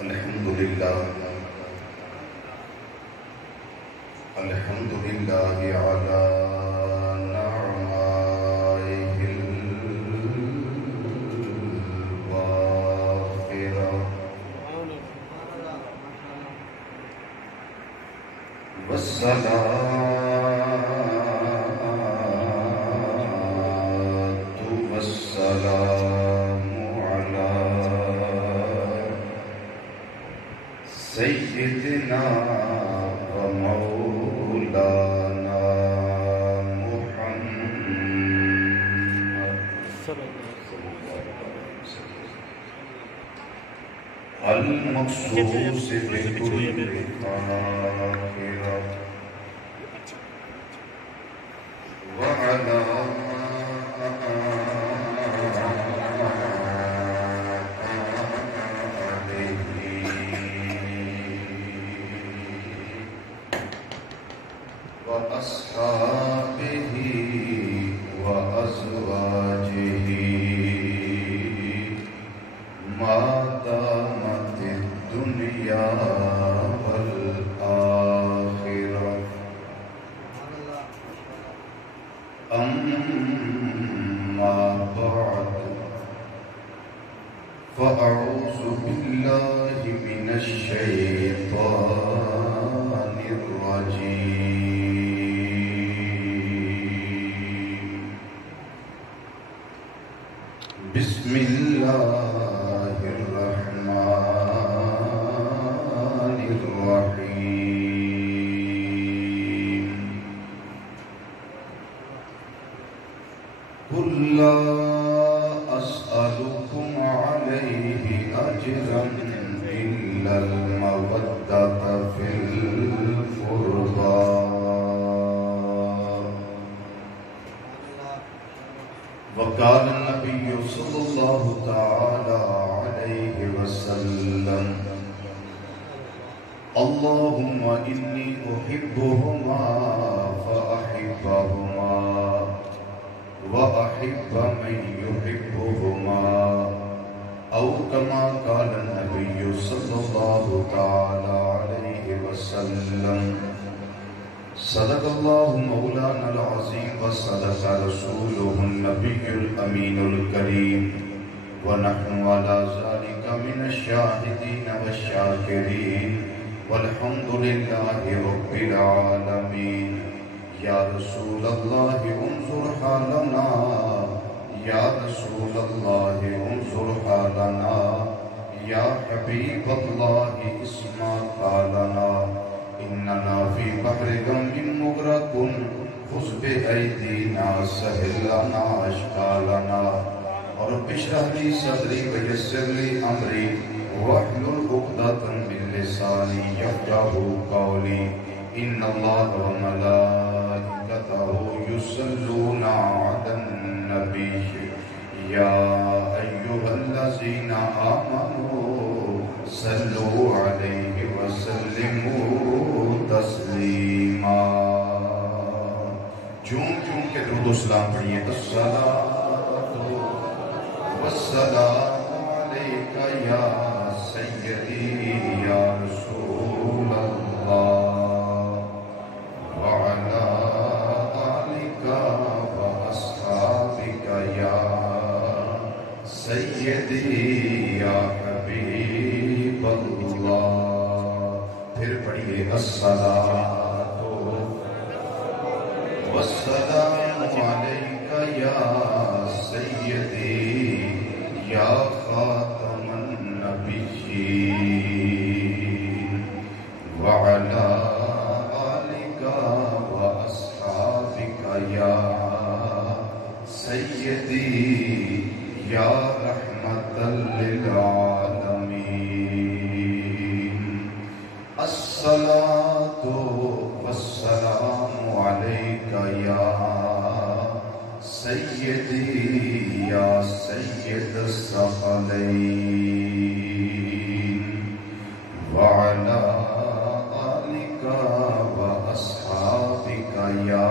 الحمد لله على نعمائه الوافرة والصلاة والسلام على سيدنا ومولانا محمد المخصوص بكل آخرة وعلى وأصحابه وأزواجه ما دامت الدنيا والآخرة أما بعد فأعوذ بالله من الشيطان الرجيم بسم الله الرحمن الرحيم قل لا أسألكم عليه أجرا إلا المودة في القربى وقال النبي صلى الله تعالى عليه وسلم اللهم إني أحبهما فأحبهما وأحب من يحبهما أو كما قال النبي صلى الله تعالى عليه وسلم صدق الله مولانا العظيم وصدق رسوله النبي الأمين الكريم ونحن على ذلك من الشاهدين والشاكرين والحمد لله رب العالمين يا رسول الله انظر حالنا يا رسول الله انظر حالنا يا حبيب الله اسمع قالنا إننا في بحر غم مغرق خذ بأيدينا سهل لنا أشكالنا رب اشرح لي صدري ويسر لي أمري واحلل عقدة من لساني يفقهوا قولي إن الله وملائكته يصلون على النبي يا أيها الذين آمنوا صلوا عليه وسلموا تسلیما چون کے درود و سلام پڑھیے الصلاۃ والسلام علیک یا سیدی یا رسول اللہ وعلی آلک واصحابک یا سیدی یا حبیب اللہ پھر پڑھیے الصلاۃ والسلام علیک یا سیدی یا خاتم النبیین وعلی آلک واصحابک یا سیدی یا رحمت للعالمین الصلاۃ والسلام علیک یا سیدی یا سید الثقلین وعلی آلک واصحابک یا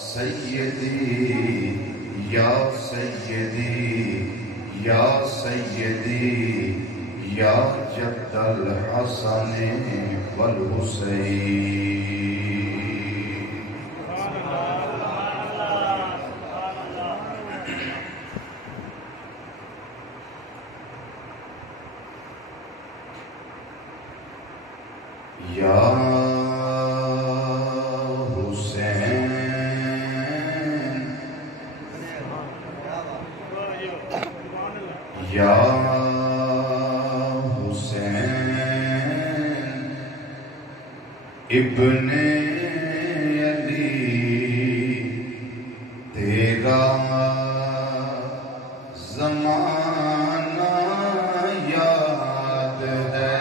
سیدی یا سیدی یا سیدی یا جد الحسن والحسین یا حسین یا ابن علی تیرا زمانہ یاد ہے.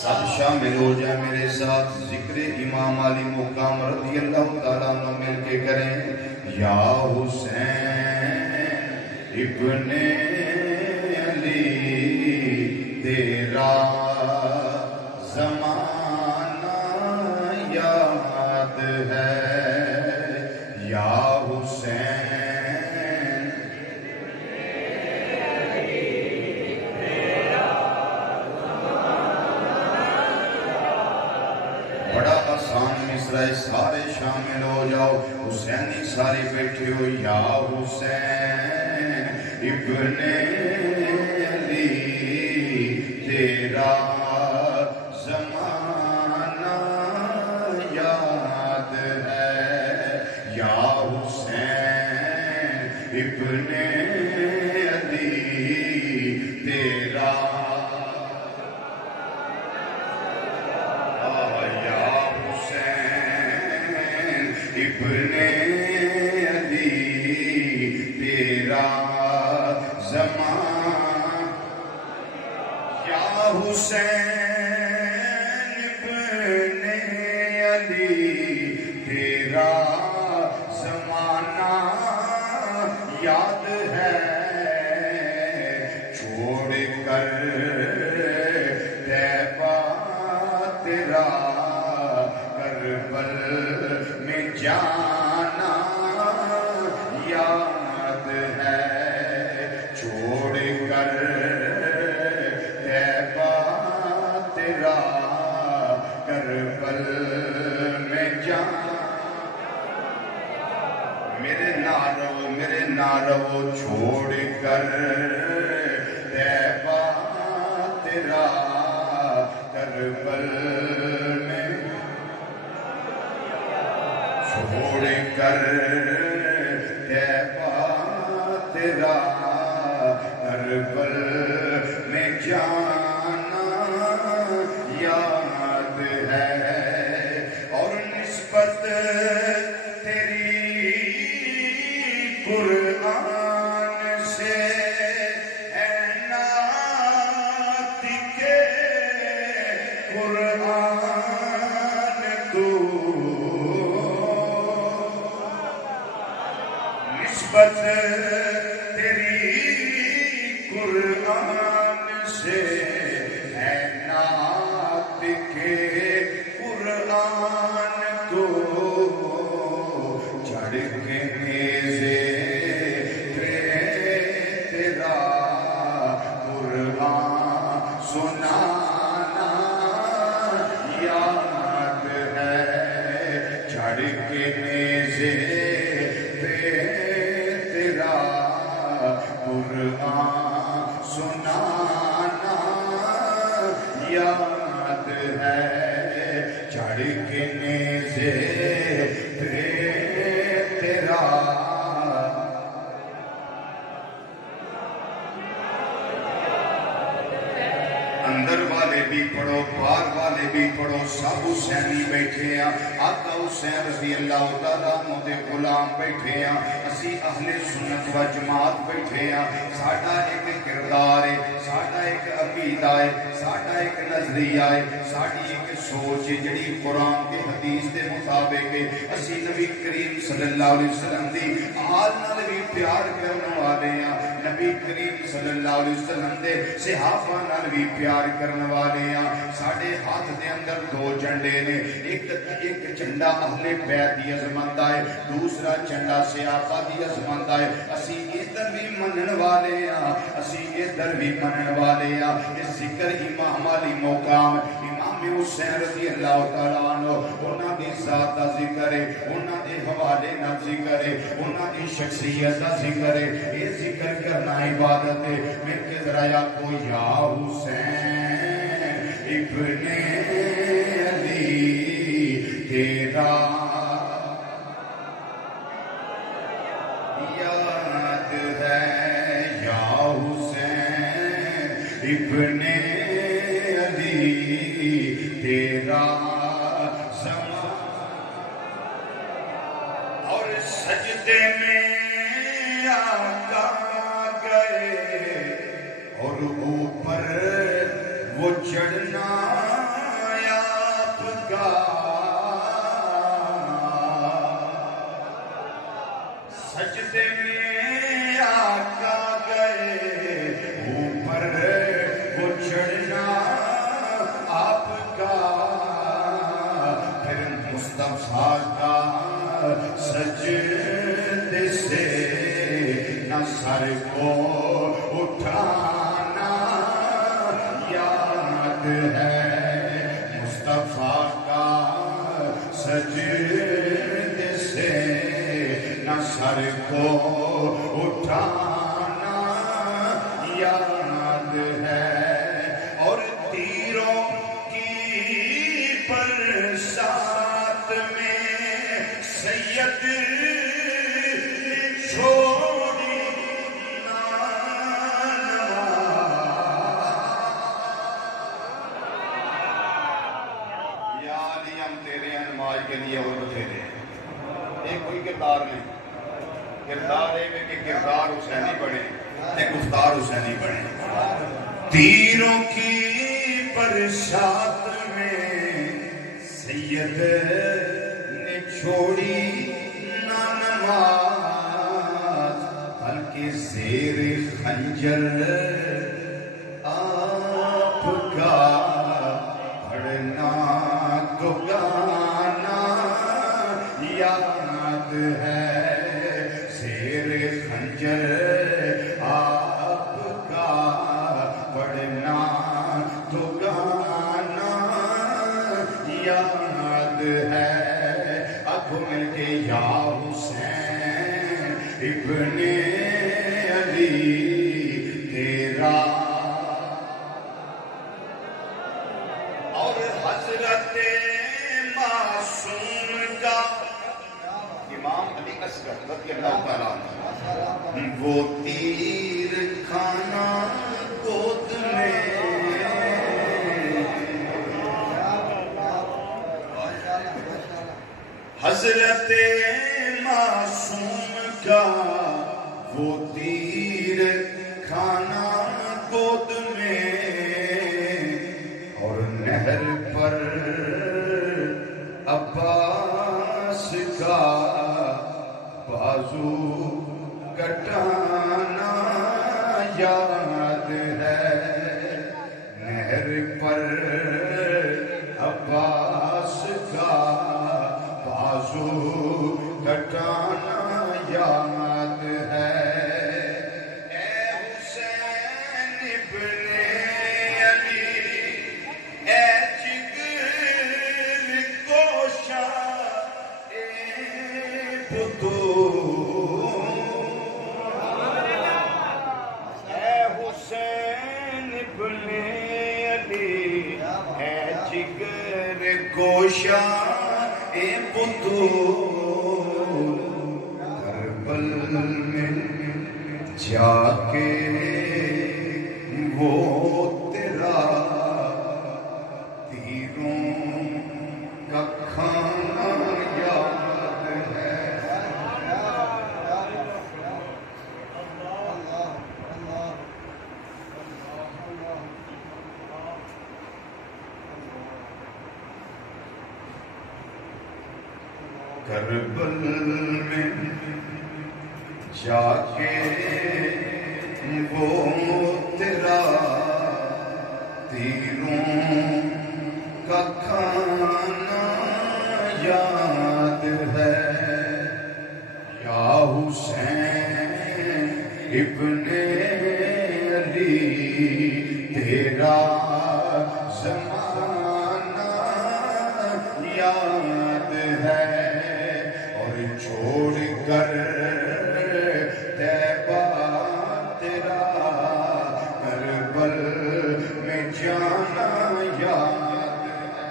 سب شامل ہو جائیں میرے ساتھ ذکر امام علی مقام رضی اللہ تعالیٰ عنہ مل کے کریں. یا حسین ابن علی تیرا زمانہ یاد ہے. یا حسین بڑا آسان مصرع ہے، سارے شامل ہو جاؤ. حسینی سارے بیٹھے ہو. یا حسین ابن علی تیرا زمانہ یاد ہے. یا حسین ابن علی تیرا یا حسین ابن علی تیرا زمانہ. یا حسین ابن علی تیرا زمانہ یاد ہے. چھوڑ کر طیبہ تیرا کربل میں جانا یاد ہے. چھوڑ کر تیرا کربل میں جانا. میرے نہ رہو چھوڑ کر طیبہ تیرا کربل میں. چھوڑ کر طیبہ تیرا کربل میں جانا یاد ہے. اور نسبت تیری قرآن سے ہے ناطق قرآن تو. نسبت تیری قرآن سے ہے ناطق قرآن تو. چڑھ کے نیزے تیرا قرآن سنانا یاد ہے. چڑھ کے نیزے تیرا قرآن سنانا یاد ہے. چڑھ کے نیزے تیرا اندر والے بھی پڑھو باہر والے بھی پڑھو. سب حسینی بیٹھے ہیں. آقا حسین رضی اللہ تعالیٰ عنہ دے غلام بیٹھے ہیں. اسی اہل سنت و جماعت بیٹھے ہیں. ساڈا ایک کردار ہے, ساڈا ایک عقیدہ ہے, ساڈا ایک نظریہ ہے, ساڈی ایک سوچ ہے جڑی قرآن کے حدیث دے مطابق ہے. اسی نبی کریم صلی اللہ علیہ وسلم دی آل نال بھی پیار کرنے والے ہیں. نبی کریم صلی اللہ علیہ وسلم دے صحابہ نال بھی پیار کرنے والے ہیں. ساڈے ہاتھ دے اندر دو جھنڈے نے، ایک جھنڈا اہل بیت دی عظمت ہے، دوسرا جھنڈا صحابہ دی عظمت ہے۔ اسی ادھر بھی منن والے ہاں، اسی ادھر بھی منن والے ہاں۔ اس ذکر امام علی مقام امام حسین رضی اللہ تعالیٰ عنہ، انہاں دی ذات دا ذکر ہے، انہاں دے حوالے نہ ذکر ہے، انہاں دی شخصیت دا ذکر ہے۔ یہ ذکر کرنا عبادت ہے۔ میں کہ ذرا یا کو یا حسین ابن علی تیرا یاد ہے، یا حسین ابن علی تیرا زمان، اور سجدے میں آقا گئے اور اوپر وہ چڑھنا آپ کا، سجدے میں آقا گئے اوپر وہ چڑھنا آپ کا، پھر مصطفیٰ کا سجدے سے نہ سر کو اٹھانا یاد ہے، مصطفیٰ کا سجدے سے نہ سر کو اٹھانا یاد ہے، اور تیروں کی برسات میں سید چھوڑی یا علی ہم تیرے انمائی کے لیے اور بتھیرے ہیں۔ ایک کوئی کردار نہیں، کردار ہے کہ کردار حسینی بڑھے، ایک گفتار حسینی بڑھے۔ تیروں کی برسات میں سید نے چھوڑی نہ نماز، بلکہ زیر خنجر آپ کا پڑھنا تو گانا یاد ہے، زیر خنجر آپ کا پڑھنا تو گانا یاد ہے۔ اب مل کے یا حسین ابن علی تیرا، اور حضرت معصوم کا امام علی اصغر رضی اللہ تعالیٰ عنہ، وہ تیر کھانا گود میں، حضرت معصوم کا وہ تیر کھانا گود میں، اور نہر پر عباس کا بازو کٹانا یاد ہے، نہر پر عباس کا بازو کٹانا یاد ہے۔ اے حسین ابن علی، اے جگر گوشہ اے بطول، اے حسین ابن علی، اے جگر گوشہ اے بطول، کربل میں جا کے وہ تیرا تیروں کا کھانا یاد ہے۔ کربل میں جا کے وہ تیرا تیروں کا کھانا یاد ہے یا حسین ابن علی تیرا زمانہ یاد ہے اور چھوڑ کر طیبہ تیرا کربل میں جانا یاد ہے۔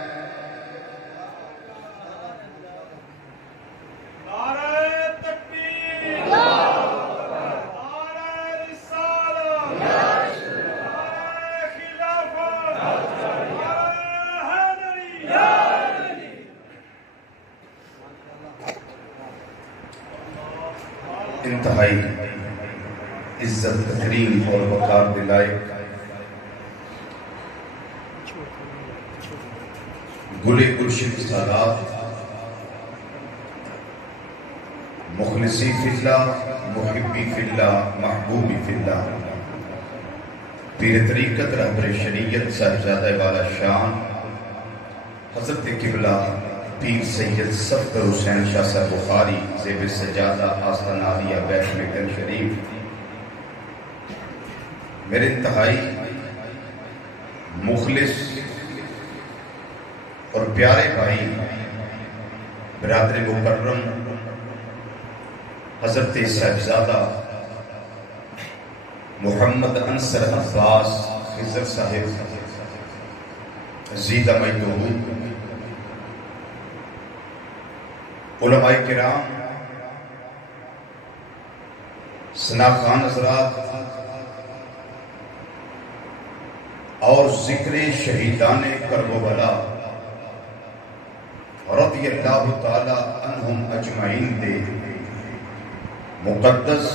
نعرہ تکبیر، نعرہ رسالت، نعرہ خلافت، نعرہ حیدری۔ انتہائی عزت تکریم اور وقار کے لائق گلے گلشن سادات، مخلصی فی اللہ، محبی فی اللہ، محبوبی فی اللہ، پیر طریقت رہبر شریعت صاحبزادہ والا شان حضرت قبلہ پیر سید صفدر حسین شاہ صاحب بخاری زیب سجادہ آستانہ عالیہ بیت مکن شریف، میرے انتہائی مخلص اور پیارے بھائی برادر مکرم حضرت صاحبزادہ محمد انصر عباس خضر صاحب زیدہ مجدہ علماء کرام، سناخان حضرات اور ذکر شہیدان کرب و بلا رضی اللہ تعالی عنہم اجمعین دے مقدس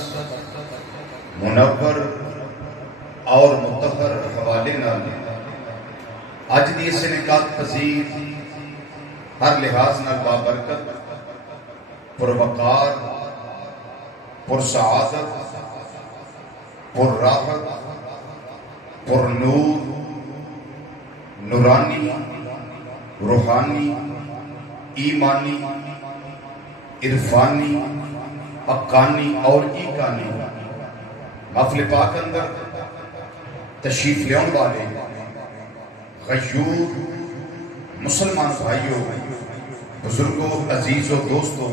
منور اور مطہر حوالے نال اج دی اس نکات پذیر ہر لحاظ نال بابرکت، پروقار، پرسعادت، پرراحت، پرنور، نورانی، روحانی، ایمانی، عرفانی، حقانی اور ایقانی محفل پاک اندر تشریف لیون والے غیور مسلمان بھائیوں، بزرگوں، عزیزوں، دوستوں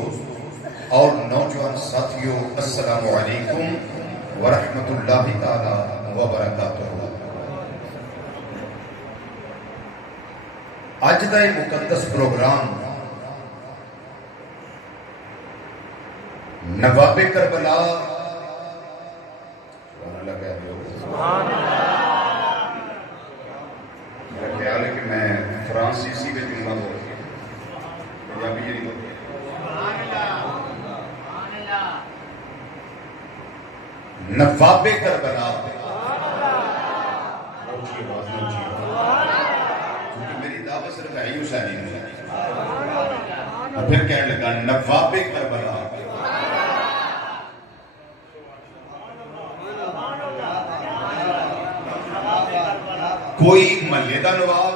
اور نوجوان ساتھیوں، السلام علیکم ورحمۃ اللہ تعالی وبرکاتہ۔ اج دا یہ مقدس پروگرام نواب کربلا میرا خیال ہے کہ میں فرانسیسی میں جملہ بول رہی ہوں، پنجابی یہ نہیں بول رہی۔ نواب کربلا، کیونکہ میری دعوت صرف ہے حسینی نہیں، اور پھر کہنے لگا نواب کربلا، کوئی محلے دا نواب،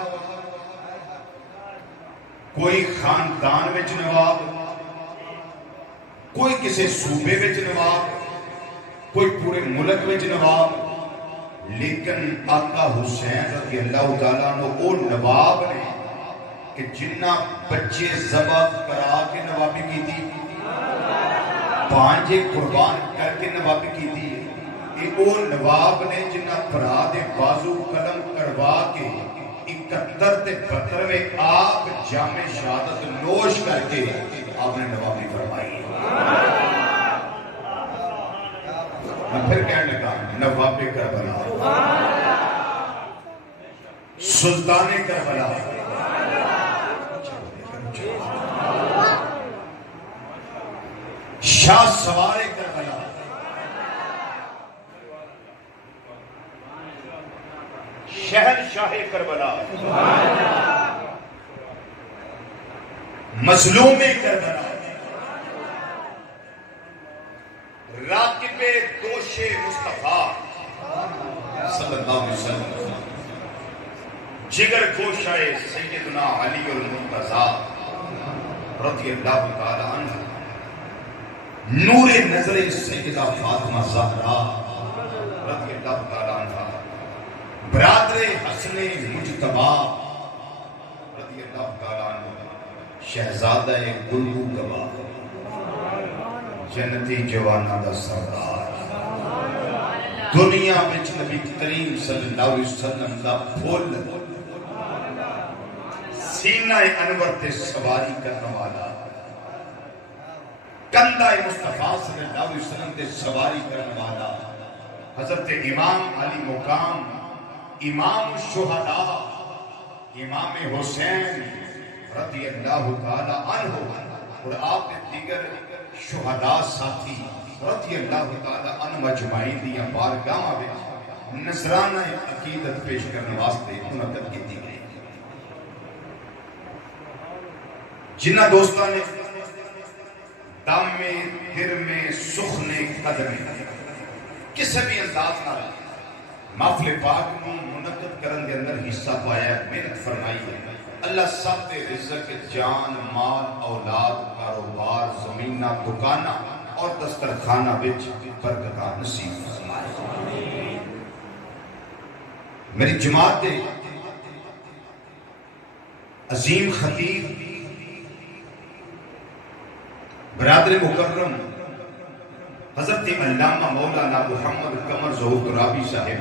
کوئی خاندان وچ نواب، کوئی کسی صوبے وچ نواب، کوئی پورے ملک وچ نواب، لیکن آقا حسین رضی اللہ تعالیٰ عنہ وہ نواب نے کہ جنہ بچے ذبح کرا کے نوابی کی تھی، پانچے قربان کر کے نوابی کی تھی، کہ وہ نواب نے جنہ پرا دے بازو قلم کروا کے 71 تے 72 میں آپ جام شہادت نوش کر کے آپ نے نوابی فرمائی۔ میں پھر کہنے لگا نواب کربلا، سلطان کربلا، شاہ سوار کربلا، شہنشاہ کربلا، مظلوم کربلا، راکب دوش مصطفیٰ صلی اللہ علیہ وسلم، جگر گوشہ سیدنا علی المرتضیٰ رضی اللہ تعالی عنہ، نور نظر سیدہ فاطمہ زہرا رضی اللہ تعالی عنہ، برادر حسن مجتبی رضی اللہ تعالی عنہ، شہزادہ گلگو گواہ، جنتی جوانہ دا سردار، دنیا میں نبی کریم صلی اللہ علیہ وسلم دا پھول، سینہ انور تے سواری کرنے والا، کندہ مصطفیٰ صلی اللہ علیہ وسلم تے سواری کرنے والا، حضرت امام علی مقام، امام الشہداء، امام حسین رضی اللہ تعالی عنہ، اور آپ نے دیگر شہداء ساتھی رضی اللہ تعالی عنہ مجمعین دیا بارگاہ میں نذرانہ عقیدت پیش کرنے واسطے منعقد کی گئی۔ جنہ دوستاں نے دم میں، دل میں، سخنے قدمے کسی بھی انداز نہ محفل پاک میں منعقد کرن کے اندر حصہ پایا، محنت فرمائی ہے۔ اللہ سب دے رزق جان، مال، اولاد، کاروبار، زمینہ، دکانہ اور دسترخانہ بچ برکتہ نصیب فرمائے۔ میری جماعت دے عظیم خطیب برادر مکرم حضرت علامہ مولانا محمد قمر ظہور ترابی صاحب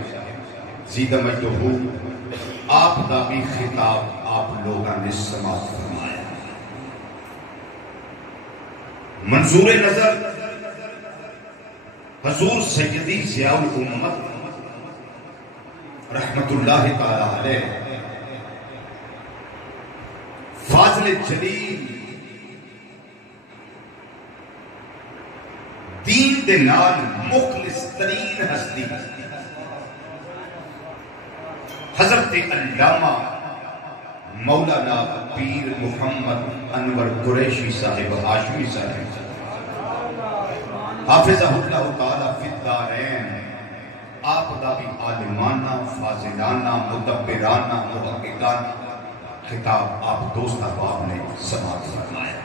زیدہ مجدہو، آپ دا بھی خطاب آپ لوگاں نے سماعت فرمایا۔ منظور نظر حضور سیدی ضیاء الامت رحمت اللہ تعالی علیہ، فاضل جلیل، دین دے نال مخلص ترین ہستی، حضرت علامہ مولانا پیر محمد انور قریشی صاحب ہاشمی صاحب حافظہ اللہ تعالی فی الدارین، آپ دا بھی عالمانہ، فاضلانہ، مدبرانہ، محققانہ خطاب آپ دوست احباب نے سماعت فرمایا۔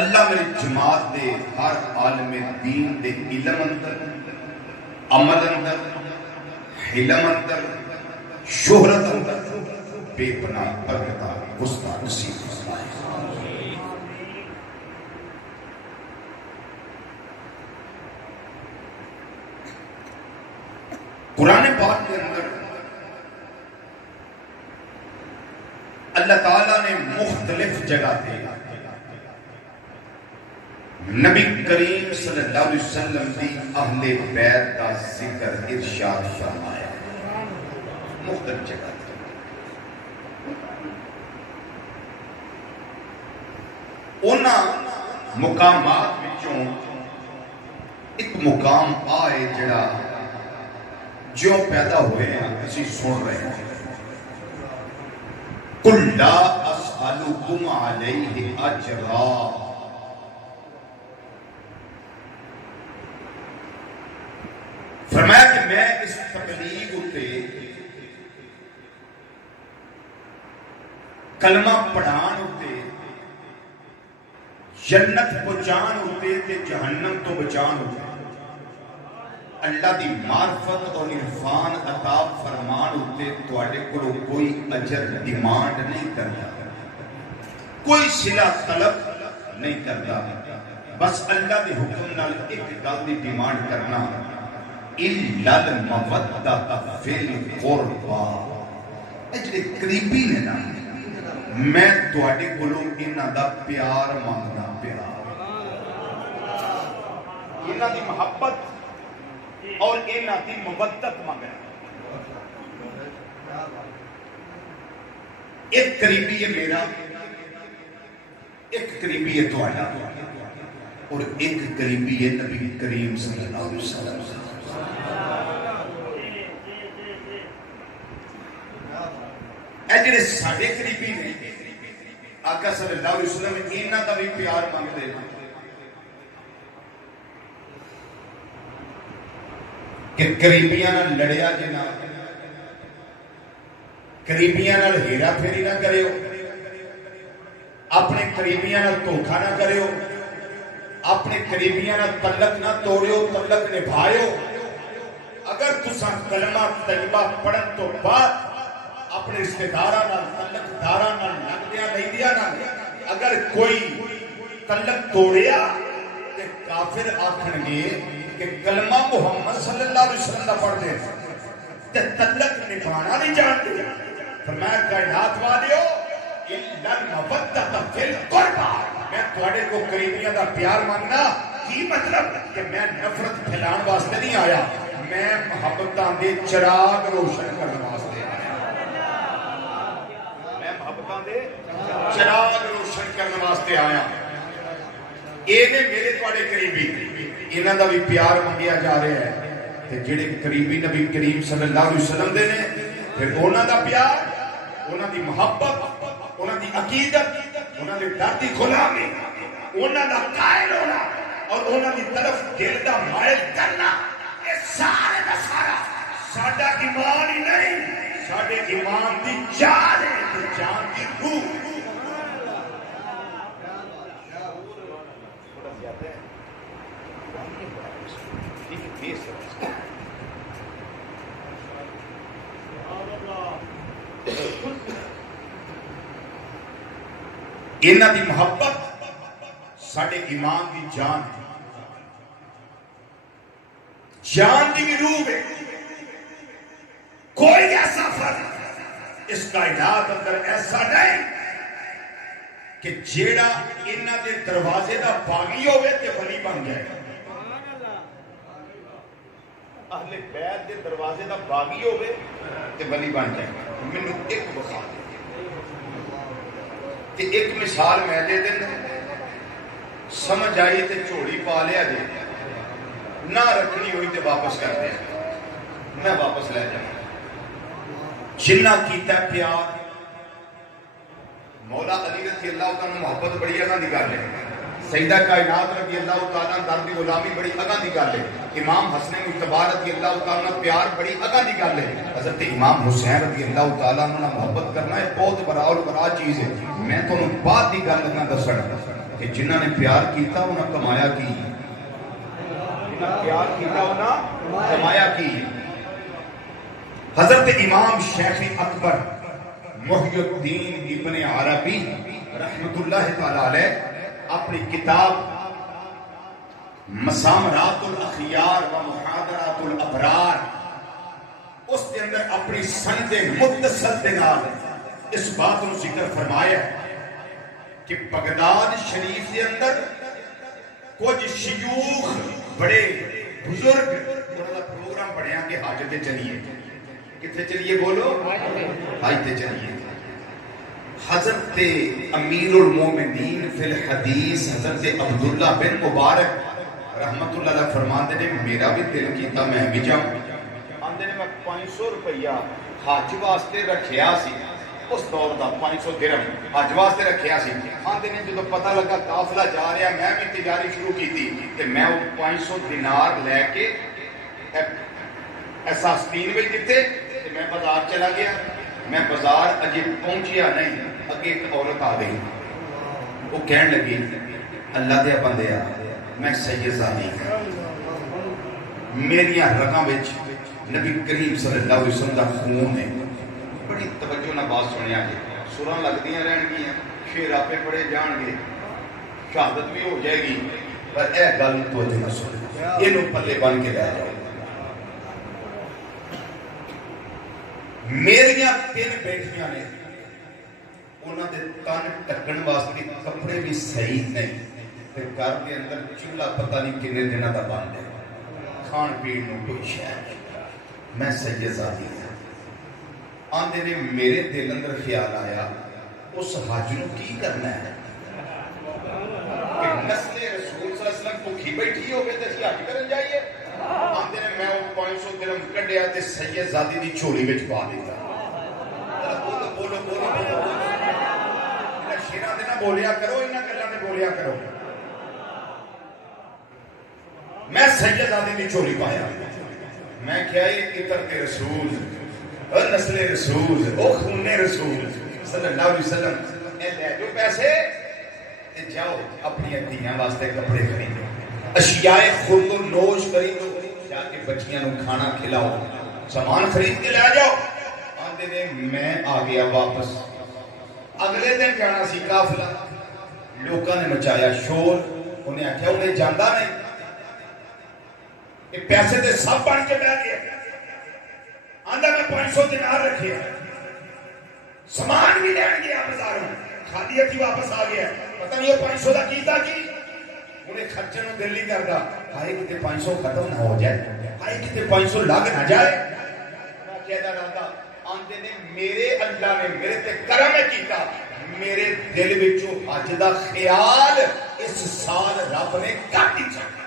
اللہ میری جماعت دے ہر عالم دین دے علم اندر، عمل اندر، حلم اندر، شہرت اندر بے پناہ برکتہ وسطی نصیب فرمائے۔ قرآن پاک کے اندر اللہ تعالیٰ نے مختلف جگہ دے نبی کریم صلی اللہ علیہ وسلم دی اہل بیت کا ذکر ارشاد فرمایا، مختلف جگہ دے۔ انہاں مقامات وچوں ایک مقام آئے جڑا جو پیدا ہوئے ہیں اسی سن رہے ہیں، قُلْ لَا أَسْأَلُكُمْ عَلَيْهِ أَجْرًا، فرمایا کہ میں اس تبلیغ اتے کلمہ پڑھان اتے جنت پہنچان اتے تے جہنم تو بچان اتے اللہ دی معرفت اور عرفان عطا فرمان اتے تواڈے کولوں کوئی اجر ڈیمانڈ نہیں کرتا، کوئی صلہ طلب نہیں کرتا، بس اللہ دے حکم نال ایک گل دی ڈیمانڈ کرنا، إِلَّا الْمَوَدَّةَ فِي الْقُرْبَى، اجلے قریبی نے نا میں تواڈے کولوں انہاں دا پیار مانگدا، پیار، انہاں دی محبت اور انہاں دی مودت مانگنا۔ ایک قریبی ہے میرا، ایک قریبی ہے تواڈا، اور ایک قریبی ہے نبی کریم صلی اللہ علیہ وسلم۔ اے جڑے ساڈے قریبی نے آقا صلی اللہ علیہ وسلم انہاں دا بھی پیار مانگدے ہیں۔ کہ قریبیاں نال لڑیا جے نہ، قریبیاں نال ہیرا پھیری نہ کریو، اپنے قریبیاں نال دھوکھا نہ کریو، اپنے قریبیاں نال تعلق نہ توڑیو، تعلق نبھائیو۔ اگر تساں کلمہ طیبہ پڑھن تو بعد اپنے رشتہ داراں نال تعلق داراں نال لگدیاں لیندیاں نال اگر کوئی تعلق توڑیا تے کافر آکھن گے کہ کلمہ محمد صلی اللہ علیہ وسلم دا پڑھ دے تے تعلق نبھانا نہیں جانتے۔ فرمایا کائنات والیو الا المودۃ فی القربى، میں تواڈے کو قریبیاں دا پیار مانگنا کی مطلب کہ میں نفرت پھیلان واسطے نہیں آیا، میں محبتاں دے چراغ روشن کرنے واسطے آیا، میں محبتاں دے چراغ روشن کرنے واسطے آیا۔ اے نے میرے تواڈے قریبی، انہاں دا بھی پیار منگیا جا رہا ہے تے جڑے قریبی نبی کریم صلی اللہ علیہ وسلم دے نے، پھر انہاں دا پیار، انہاں دی محبت، انہاں دی عقیدت، انہاں دے در دی غلامی، انہاں دا قائل ہونا اور انہاں دی طرف دل دا مائل کرنا، یہ سارے دا سارا ساڈا ایمان ہی نہیں، ساڈے ایمان دی جان ہے، تے جان دی روح۔ انہاں دی محبت ساڈے ایمان دی جان ہے، جان دی بھی روح ہے۔ کوئی ایسا فرد اس کائنات اندر ایسا نہیں کہ جیڑا انہاں دے دروازے دا باغی ہوئے تے ولی بن جائے۔ اہل بیت دے دروازے دا باغی ہوئے تے ولی بن جائے۔ مینوں ایک بخا دے کہ ایک مثال میں دے دیں، سمجھ آئی تے چوڑی پا لیا جے، نہ رکھنی ہوئی تے واپس کر دیا، میں واپس لے جاؤں۔ جنہ کیتا پیار مولا علی رضی اللہ تعالیٰ محبت بڑی اگاں دی گل ہے، سیدہ کائنات رضی اللہ تعالیٰ در دی غلامی بڑی اگاں دی گل ہے، امام حسن مجتبی رضی اللہ تعالیٰ پیار بڑی اگاں دی گل ہے، حضرت امام حسین رضی اللہ تعالیٰ عنہ محبت کرنا ہے بہت بڑا اور بڑا چیز ہے۔ میں تو بعد دی گل لگا دسنا کہ جنہ نے پیار کیتا انہاں کمایا کی، جنہ پیار کیتا انہاں کمایا کی۔ حضرت امام شیخ اکبر محی الدین ابن عربی رحمت اللہ تعالی علیہ اپنی کتاب مسامرات الاخیار و محاضرات الابرار اس کے اندر اپنی سند متصل دنال اس بات کو ذکر فرمایا کہ بغداد شریف کے اندر کچھ شیوخ بڑے بزرگ انہوں نے پروگرام بڑھیا کہ حاج تے چلیے، کتنے چلیے بولو، حاج تے چلیے۔ حضرت امیر المومنین فی الحدیث حضرت عبداللہ بن مبارک رحمت اللہ علیہ فرماتے نے میرا بھی دل کیتا میں بھی جاؤں، آندے نے میں 500 روپیہ حج واسطے رکھیا سی، اس دور دا 500 درہم حج واسطے رکھیا سی۔ آندے نے جدو پتہ لگا قافلہ جا رہا میں بھی تجاری شروع کی تھی کہ میں وہ 500 دینار لے کے احساس تین بجے دیتے کہ میں بازار چلا گیا۔ میں بازار اجے پہنچیا نہیں، اگے ایک عورت آ گئی، وہ کہنے لگی اللہ دیا بندیا میں سید زادی میری رگاں وچ نبی کریم صلی اللہ علیہ وسلم دا خون ہے۔ بڑی توجہ نہ بات سنیا جی، سراں لگدیاں رہن گیاں، شعر آپے پڑھے جان گے، شہادت بھی ہو جائے گی، پر اے گل توجہ نہ سن، اینو پلے بن کے لے جاؤ۔ میریاں 3 بیٹیاں نے، انہاں دے تن ٹکن واسطے کپڑے بھی صحیح نہیں، پھر گھر کے اندر چولہا پتہ نہیں کنے دنوں دا بند ہے، کھان پین نوں کوئی شے نہیں۔ میں سید زادی ہوں، آندے نے میرے دل اندر خیال آیا اس حج نوں کی کرنا ہے کہ نسل رسول صلی اللہ علیہ وسلم بھوکھی بیٹھی ہوگی تے اسی حج کرن جائیے۔ آندے نے میں وہ 500 درہم کڈیا تے سید زادی دی چولی وچ پا دیتا۔ بولو بولو بولو بولو، انہاں شیراں دے نہ بولیا کرو، انہاں گلاں تے بولیا کرو۔ میں سید زادی دی چولی پایا، میں کیا یہ عطر کے رسول اور نسل رسول او خون رسول صلی اللہ علیہ وسلم اے لے جو پیسے جاؤ اپنی دیاں واسطے کپڑے خریدو اشیاء خرد و نوش خریدو جا کے بچیاں نو کھانا کھلاؤ سامان خرید کے لے جاؤ آندے نے میں آ گیا واپس اگلے دن جانا سی قافلہ لوکاں نے مچایا شور انہیں آخیا انہیں جانا نہیں کہ پیسے دے سب بن کے بیٹھ گیا آندہ میں 500 دینار رکھے سامان بھی لین گیا بازاروں خالی ہتھی واپس آ گیا پتہ نہیں وہ 500 دا کیتا کی انہیں خرچے نو دل نہیں کردا ہائے کتے 500 ختم نہ ہو جائے ہائے کتے 500 لگ نہ جائے میں کہدا رہتا آندے نے میرے اللہ نے میرے تے کرم کیتا میرے دل وچوں حج دا خیال اس سال رب نے کٹ چکا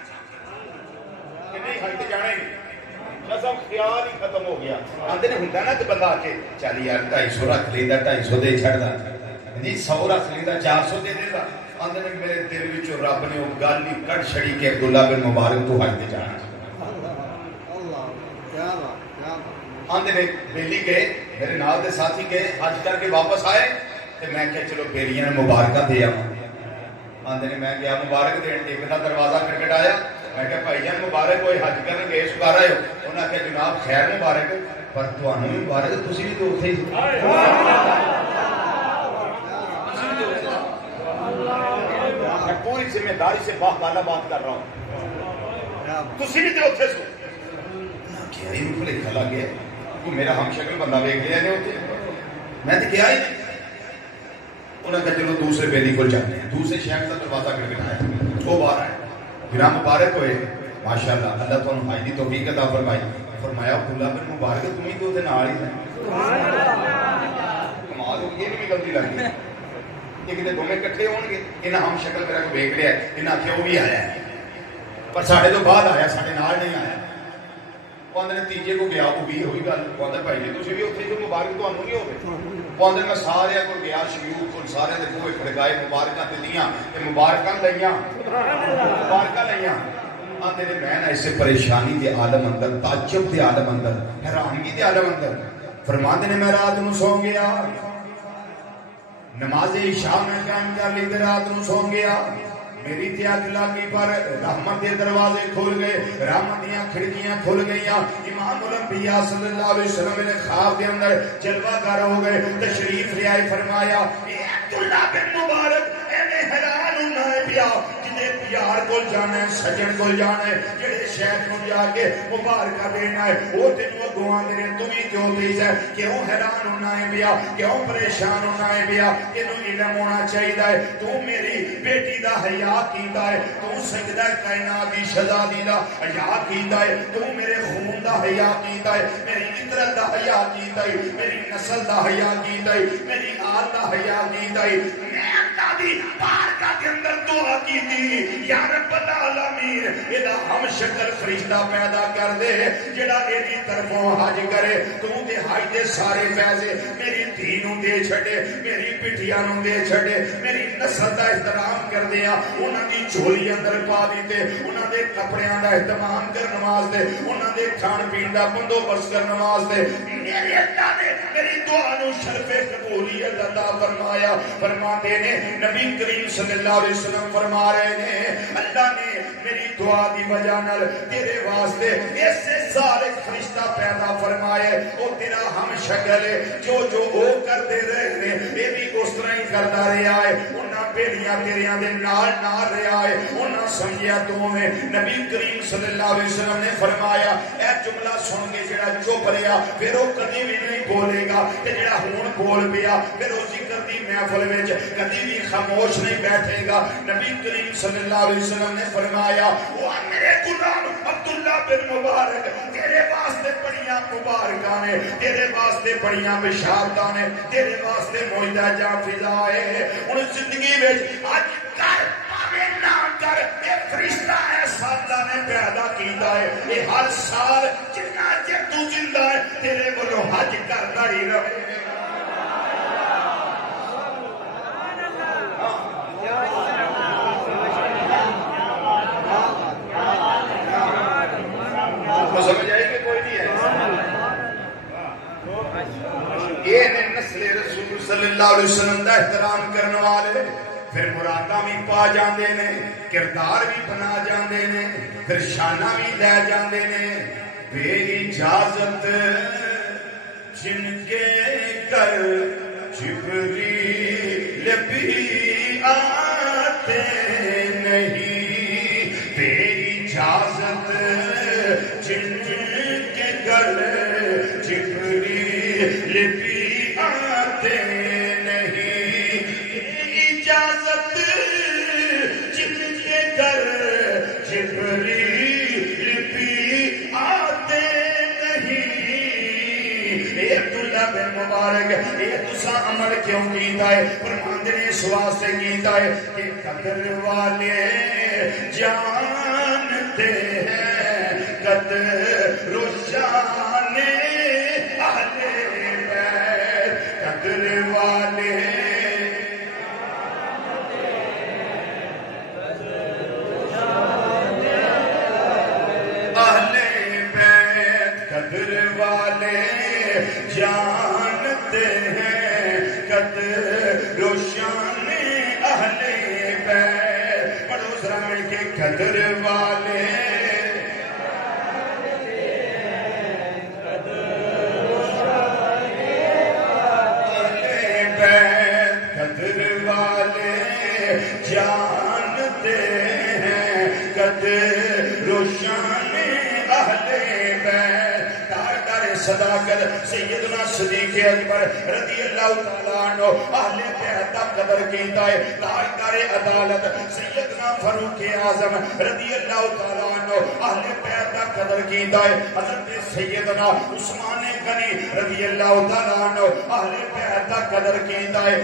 کہ نہیں حج جانے لازم خیال ہی ختم ہو گیا آندے نے ہوندا نا تے بندہ آ کے چل یار 250 رکھ لیندا 250 دے چھڑدا جی 100 رکھ لیندا 400 دے دیندا آندے نے میرے دل وچوں رب نے وہ گل ہی کٹ چھڑی کہ عبداللہ بن مبارک تو حج تے جانا اللہ کیا بات آندے نے بیلی گئے میرے نال دے ساتھی گئے حج کر کے واپس آئے تے میں کہ چلو بیلیاں مبارکہ دے آواں آندے نے میں گیا مبارک دین ایک دا دروازہ کھٹکھٹ آیا میں کہ بھائی جان مبارک ہوئے حج کرنے گئے شکار آئے ہو انہاں کہ جناب خیر مبارک پر تانوں بھی مبارک تسی بھی تو اوتھے ہی میں پوری ذمہ داری سے بالا بات کر رہا ہوں تسی بھی تو اوتھے سو کیا ہی بھلے کھلا گیا تو میرا ہم شکل بندہ دیکھ لیا نے اوتھے میں تو کیا ہی نہیں انہاں کہ چلو دوسرے بیلی کو جاتے ہیں دوسرے شہر کا دروازہ کھٹکھٹایا وہ باہر آئے گرام مبارک ہوئے ماشاءاللہ اللہ تو حج دی توفیق عطا فرمائی فرمایا عبداللہ بن مبارک تمہیں تو تے نال ہی کمال یہ نہیں غلطی لگی کہ کتے دونوں اکٹھے ہون گے انہاں ہم شکل میرا کو دیکھ لیا انہاں کہ وہ بھی آیا ہے پر ساڈے تو بعد آیا ساڈے نال نہیں آیا وہ نے تیجے کو گیا وہ بھی ہوئی گل وہ بھائی جی تسی بھی اوتھے جو مبارک تانوں نہیں ہوے وہ میں سارے کو گیا شیوخ کو سارے دے کوئے کھڑکائے مبارکاں تے دیاں تے مبارکاں لئیاں آندے نے میں نہ اس سے پریشانی دے عالم اندر تعجب دے عالم اندر حیرانگی دے عالم اندر فرماندے نے میں رات نو سو گیا نماز عشاء میں قائم کر لی تے رات نو سو گیا میری تیاگ لاگی پر رحمت دے دروازے کھل گئے رحمت دیاں کھڑکیاں کھل گئیاں امام الانبیاء صلی اللہ علیہ وسلم نے خواب دے اندر جلوہ گر ہو گئے تشریف لے آئے فرمایا اے عبداللہ بن مبارک اے میں حیران ہونا ہے پیا جنہیں پیار کو جانا ہے سجن کو جانا ہے جڑے شہد کو جا کے مبارکہ دینا ہے وہ تینوں اگواں دے تمہیں کیوں دیس ہے کیوں حیران ہونا ہے پیا کیوں پریشان ہونا ہے پیا تینوں علم ہونا چاہیے ہے تو میری بیٹی دا حیا کیتا ہے تو سجدہ کائنات دی شہزادی دا حیا کیتا ہے تو میرے خون دا حیا کیتا ہے میری عطرت دا حیا کیتا ہے میری نسل دا حیا کیتا ہے میری آل دا حیا کیتا ہے میں اللہ دی بارگاہ کے اندر دعا کیتی یا رب العالمین ادا ہم شکل فرشتہ پیدا کر دے جڑا ایدی طرفوں حج کرے تو دے حج دے سارے فیضے میری دھی نو دے چھڑے میری پٹھیا نو دے چھڑے میری نسل دا احترام کر دیا انہاں دی چولی اندر پا دیتے انہاں دے کپڑیاں دا اہتمام کرن واسطے انہاں دے کھان پین دا بندوبست کرن واسطے میرے اللہ نے میری دعا نو شرف قبولیت عطا فرمایا فرماتے نے نبی کریم صلی اللہ علیہ وسلم فرما رہے ہیں اللہ نے میری دعا دی وجہ نال تیرے واسطے اس سال ایک فرشتہ پیدا فرمایا او تیرا ہم شکل ہے جو او کر دے رہے ہیں یہ بھی اس طرح ہی کرتا رہا ہے انہاں بیڑیاں تیریاں دے نال رہا ہے انہاں سمجھیا تو میں نبی کریم صلی اللہ علیہ وسلم نے فرمایا اے جملہ سن کے جڑا چپ رہا پھر وہ کبھی بھی نہیں بولے گا تے جڑا ہون بول پیا پھر وہ ذکر دی محفل وچ کبھی بھی خاموش نہیں بیٹھے گا نبی کریم صلی اللہ علیہ وسلم نے فرمایا وہ میرے غلام عبداللہ بن مبارک تیرے واسطے بڑیاں مبارکاں نے تیرے واسطے بڑیاں بشارتاں نے تیرے واسطے معجزہ جا فضا ہے ان زندگی وچ اج کر پاوے نہ کر اے فرشتہ ایسا اللہ نے پیدا کیتا ہے یہ ہر سال جتنا چر تو زندہ ہے تیرے کولوں حج کردا ہی رہے سمجھ آئے کہ کوئی نہیں اللہ علیہ وسلم دا احترام کرنے والے پھر مراداں بھی پا جاندے نے کردار بھی بنا جاندے نے پھر شانہ بھی لے جاندے نے بے اجازت جن کے کر جبریل بھی آتے نہیں بے اجازت جن کے گھر جبریل بھی آتے نہیں اجازت جن کے گھر جبریل بھی آتے نہیں اے طلب مبارک اے تسا عمل کیوں کیتا ہے فرماندے نے اس واسطے کیتا ہے کہ قدر والے جانتے ہیں قدر و شان اہل بیت قدر والے اہل بیت قدر والے جانتے ہیں قدر و شان اہل بیت پڑھو ذرا مل کے قدر والے جانتے ہیں قدر و شان اہل بیت تاجدار صداقت سیدنا صدیق اکبر رضی اللہ تعالیٰ عنہ اہل بیت کا قدر کیتا ہے تاجدار عدالت سیدنا فاروق اعظم رضی اللہ تعالیٰ عنہ اہل بیت کا قدر کیتا ہے حضرت سیدنا عثمان غنی رضی اللہ تعالیٰ عنہ اہل بیت کا قدر کیتا ہے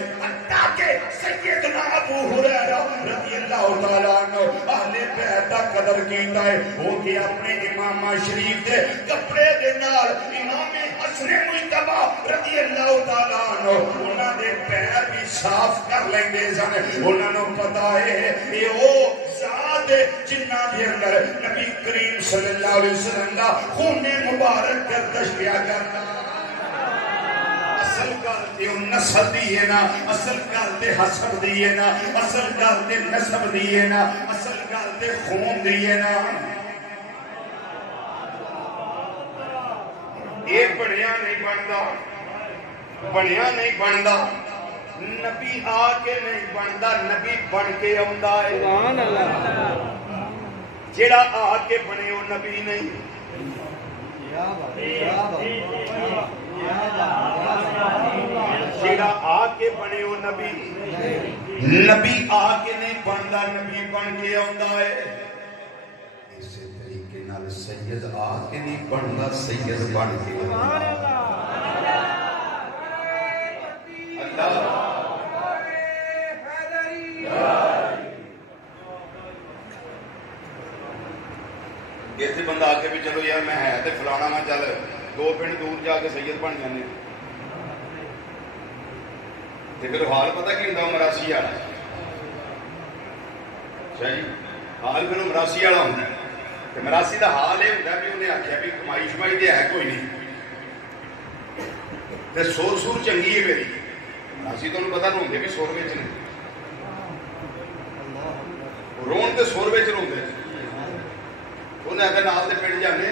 تاکہ سیدنا ابو ہریرہ رضی اللہ تعالیٰ عنہ اہل بیت کا قدر کیتا ہے وہ کہ اپنے امام شریف دے کپڑے دے نال امام حسن مجتبی رضی اللہ تعالیٰ عنہ انہاں دے پیر بھی صاف کر لیندے سن انہاں نوں پتہ ہے یہ او ذات جنہاں دے اندر نبی کریم صلی اللہ علیہ وسلم دا خون مبارک گردش پیا کرتا اصل گل تے نسل دی ہے نا اصل گل تے حسب دی ہے نا اصل گل تے نسب دی ہے نا اصل گل تے خون دی ہے نا یہ بنیا نہیں بنتا بنیا نہیں بنتا نبی آ کے نہیں بنتا نبی بن کے آندا ہے سبحان اللہ جیڑا آ کے بنے وہ نبی نہیں جیڑا آ کے بنے وہ نبی نبی آ کے نہیں بنتا نبی بن کے آندا ہے اسی طریقے نال سید آ کے نہیں بنتا سید بن کے آندا اللہ ایسے بندہ آ کے بھی چلو یار میں ہے تے فلانا میں چل دو پنڈ دور جا کے سید بن جانے تے پھر حال پتہ کی ہوندا مراسی والا اچھا جی حال پھر مراسی والا ہوندا تے مراسی دا حال یہ ہوندا بھی انہیں آکھیا بھی کمائی شمائی تے ہے کوئی نہیں تے سور سور چنگی ہے میری مراسی تانوں پتہ روندے بھی سور وچ نے رون تے سور وچ روندے انہیں اگر نال دے پنڈ جانے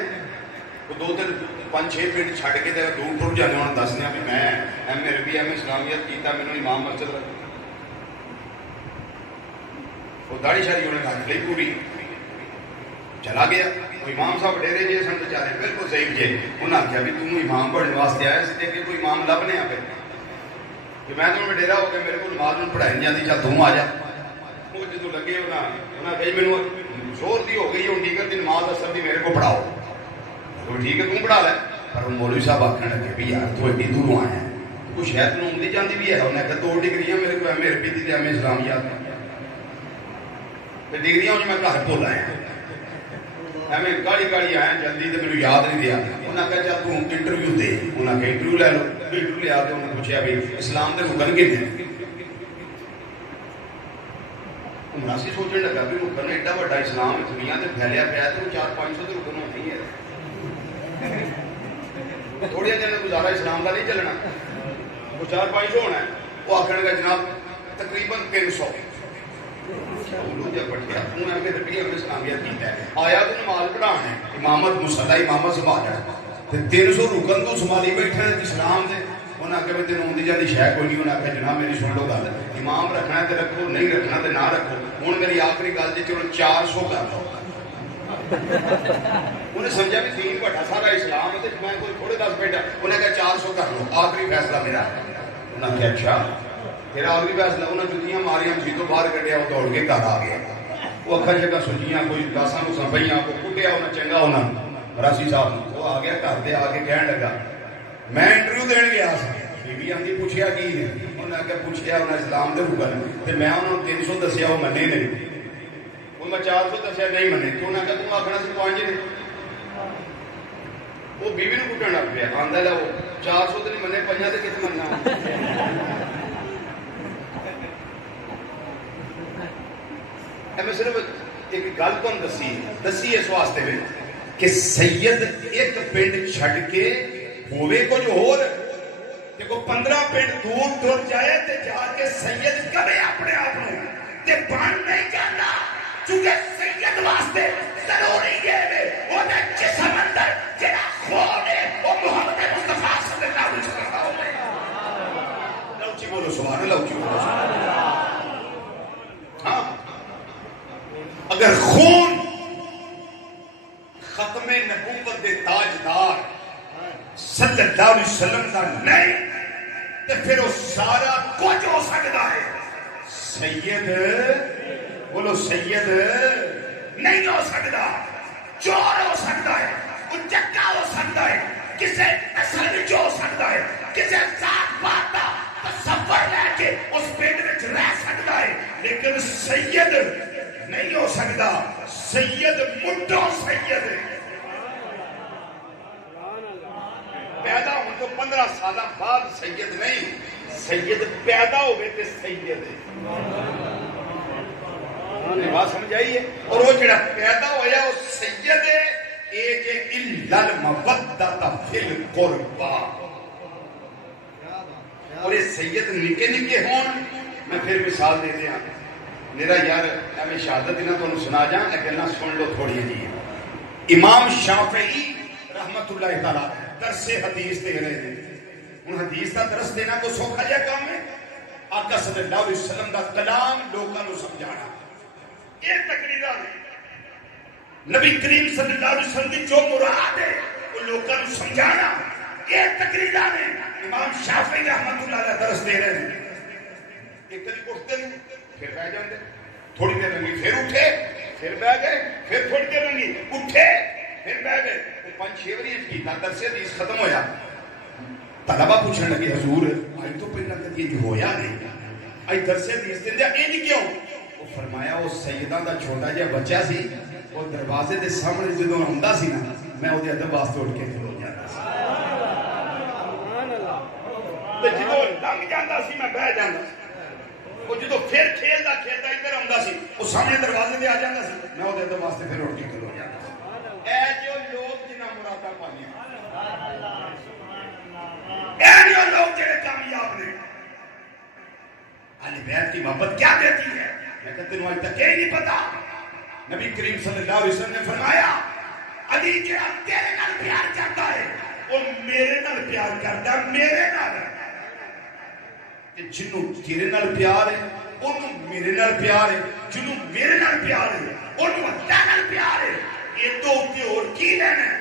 دو تین پانچ چھ پنڈ چھڈ کے دور دور جانے ہوں دسنے بھی میں ایم اے عربی ایم اے اسلامیت کیتا مینوں امام مسجد وہ داڑھی شاڑی انہیں رکھ لی پوری چلا گیا وہ امام صاحب ڈیرے جے سن بیچارے بالکل صحیح جے انہیں آخیا بھی تم امام بننے واسطے آیا اس کہ کوئی امام لبنے آ پہ کہ میں تمہیں ڈیرا ہو کے میرے کو نماز میں پڑھائی نہیں جاتی چل تم آ جا وہ جدو لگے انہیں کہی مینوں زور دی ہو گئی ڈیگر دی نماز اثر دی میرے کو پڑھاؤ تو ٹھیک ہے تم پڑھا لے پر مولوی صاحب آخر لگے بھی یار تو ایڈی دوروں آیا ہے کچھ شاید تم عمدی جانتی بھی ہے انہیں کہا 2 ڈگریاں میرے کو ایم اے عربی دی ایم اے اسلامیات تے ڈگریاں میں گھر بھول آیا ایویں گاڑی گاڑی آیا جلدی تے میرے یاد نہیں دیا انہیں کہا چل تم انٹرویو دے انہیں کہا انٹرویو لے لو انٹرویو لے آتے انہیں پوچھا بھی اسلام دے رکن کے ہیں مناسی سوچنے لگا بھی رکن ایڈا بڑا اسلام دنیا تے پھیلیا پیا تو 400-500 تے رکن ہوتی ہے تھوڑے دن گزارا اسلام کا نہیں چلنا وہ 400-500 ہونا ہے وہ آخر گا جناب تقریباً 300 بٹھیا انہیں آگے ربیہ میں اسلامیت کی ہے آیا تو نماز پڑھانا ہے امامت مسلح امامت سنبھالا ہے 300 رکن تو سنبھالی بیٹھے ہیں اسلام دے انہیں آگے میں تینوں ہوندی جاتی شاید کوئی نہیں انہیں آگے جناب میری سن لو گل امام رکھنا ہے تو رکھو نہیں رکھنا تو نہ رکھو ہوں میری آخری گل جی چلو 400 کر دو انہیں سمجھا بھی دین بڑا سارا اسلام ہے میں کوئی تھوڑے 10 بیٹا انہیں کہا 400 کر لو آخری فیصلہ میرا ہے انہیں کہا اچھا پھر آخری فیصلہ انہیں جتیاں ماریاں جیتوں باہر کٹیا وہ دوڑ کے گھر آ گیا وہ اکھر جگہ سجیاں کوئی داساں کو سنبھیاں کو کٹیا انہیں چنگا انہیں راسی صاحب وہ آ گیا گھر دے آ کے کہنے لگا میں انٹرویو دین گیا بی بی آندھی پوچھیا کی ہے انہیں آگے پوچھیا انہیں اسلام دے حکم تے میں انہوں 300 دسیا وہ منے نہیں میں 400 دسیا نہیں منے تو انہیں کہا تم آخنا سی 5 نے وہ بیوی نے کٹن لگ پیا آندا لے وہ 400 تو نہیں منے 5 تے کتے مننا میں صرف ایک گل تمہیں دسی اس واسطے میں کہ سید ایک پنڈ چھڈ کے ہوے کچھ اور کہ کو 15 پنڈ دور ٹر جائے تے جا کے سید کرے اپنے آپ تے بن نہیں جاتا چونکہ سید واسطے ضروری ہے وہ جسم اندر جڑا خون ہے وہ محمد مصطفیٰ صلی اللہ علیہ وسلم کا ہوتا ہے لوچی بولو سبحان اللہ لوچی بولو سبحان اللہ ہاں اگر خون ختم نبوت دے تاجدار صلی اللہ علیہ وسلم کا نہیں تو پھر وہ سارا کچھ ہو سکتا ہے سید بولو سید نہیں ہو سکتا چور ہو سکتا ہے اچکا ہو سکتا ہے کسی نسل وچ ہو سکتا ہے کسی ذات پات دا تصور لے کے اس پیٹ وچ رہ سکتا ہے لیکن سید نہیں ہو سکتا سید مٹو سید پیدا ہو تو 15 سالہ بعد سید نہیں سید پیدا ہوئے تے سید بات سمجھ آئیے اور وہ جڑا پیدا ہویا وہ سید ہے ایک الا المودۃ فی القربى اور یہ سید نکے نکے ہون میں پھر مثال دے دیا میرا یار میں شہادت نہ تو سنا جاں اگلا سن لو تھوڑی جی امام شافعی رحمت اللہ تعالی درس حدیث دے رہے ہیں ان حدیث کا درس دینا کو سوکھا جا کام ہے آقا صلی اللہ علیہ وسلم کا کلام لوگوں کو سمجھانا ایک تقریرہ نبی کریم صلی اللہ علیہ وسلم کی جو مراد ہے وہ لوگوں کو سمجھانا ایک تقریرہ میں امام شافعی رحمت اللہ علیہ درس دے رہے ہیں ایک دن اٹھتے ہیں پھر بیٹھ جاتے تھوڑی دیر رنگی پھر اٹھے پھر بیٹھ گئے پھر تھوڑی دیر رنگی اٹھے پھر بیٹھ گئے 5-6 باری کیتا درس حدیث ختم ہویا طلبہ پوچھنے لگے حضور آج تو پہلا کدی یہ ہویا نہیں آج درس حدیث دے دیا یہ نہیں کیوں وہ فرمایا وہ سیدہ دا چھوٹا جہا بچہ سی وہ دروازے دے سامنے جدوں آندا سی نا میں وہ ادب واسطے اٹھ کے کھلو جاتا سی تے جدوں لنگ جاندا سی میں بیٹھ جاندا سی وہ جدو پھر کھیلدا کھیلدا ادھر آندا سی وہ سامنے دروازے دے آ جاندا سی میں وہ ادب واسطے پھر اٹھ کے کھلو جاتا سی اے جو لوگ جنہاں مرادا پائیاں اے جو لوگ جڑے کامیاب نے اہل بیت کی محبت کیا دیتی ہے میں کہتے ہیں آج تک یہ نہیں پتا نبی کریم صلی اللہ علیہ وسلم نے فرمایا علی جڑا تیرے نال پیار کرتا ہے وہ میرے نال پیار کرتا ہے میرے نال جنوں تیرے نال پیار ہے انہوں میرے نال پیار ہے جنوں میرے نال پیار ہے انہوں اللہ نال پیار ہے یہ تو ہوتے اور کی لینا ہے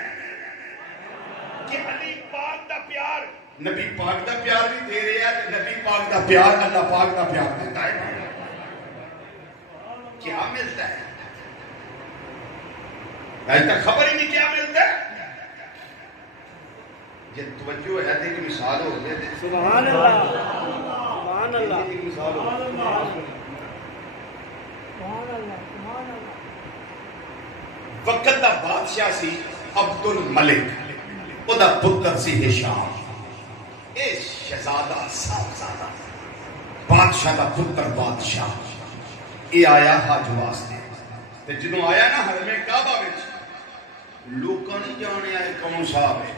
کہ علی پاک دا پیار نبی پاک دا پیار بھی دے رہے ہیں نبی پاک دا پیار اللہ پاک دا پیار دیتا ہے کیا ملتا ہے آج تک خبر ہی نہیں کیا ملتا ہے یہ توجہ ہے کہ مثال ہو گئے سبحان اللہ سبحان اللہ مثال ہو وقت دا بادشاہ سی عبد الملک او دا پتر سی ہشام اے شہزادہ صاحبزادہ بادشاہ دا پتر بادشاہ اے آیا حج واسطے تے جدوں آیا نا حرم کعبہ وچ لوکاں نہیں جانے آئے کون صاحب ہے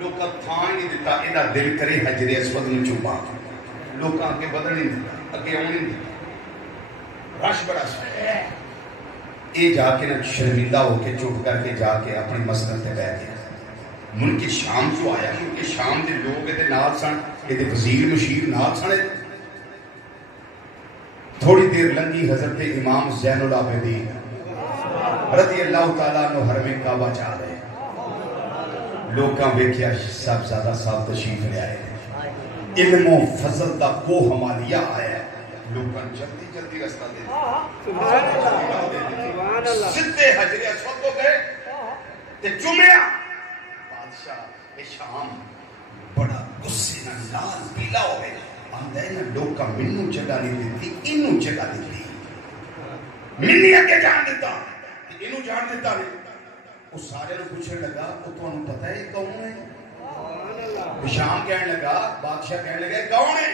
لوکاں تھان نہیں دیتا ادا دل کرے حجر اسود نوں چوما لوگ اگے بدل نہیں دیتا، اگے آن نہیں دیتا، رش بڑا سا یہ جا کے نہ شرمندہ ہو کے چپ کر کے جا کے اپنی مسند تے بیٹھ گیا. ملک شام جو آیا کیونکہ شام کے لوگ یہ نال سن، یہ وزیر مشیر نال سن. تھوڑی دیر لنگی حضرت امام زین العابدین رضی اللہ تعالیٰ عنہ حرم کعبہ چاہ رہے. لوگاں ویکھیا سب زیادہ صاحب تشریف لے آئے، علم و فضل دا کو ہمالیہ آیا. لوگاں جلدی جلدی رستہ دے سدھے حجر اسود ہو گئے تے چومیا. بادشاہ شام بڑا غصے نال لال پیلا ہوئے آندا ہے نا لوکاں مینوں جگہ نہیں دتی، اینوں جگہ دتی، مینوں اگے جان دیتا اینوں جان دیتا نہیں. وہ سارے نوں پوچھنے لگا تو تانوں پتہ ہے کون ہے؟ شام کہنے لگا، بادشاہ کہنے لگا کون ہے؟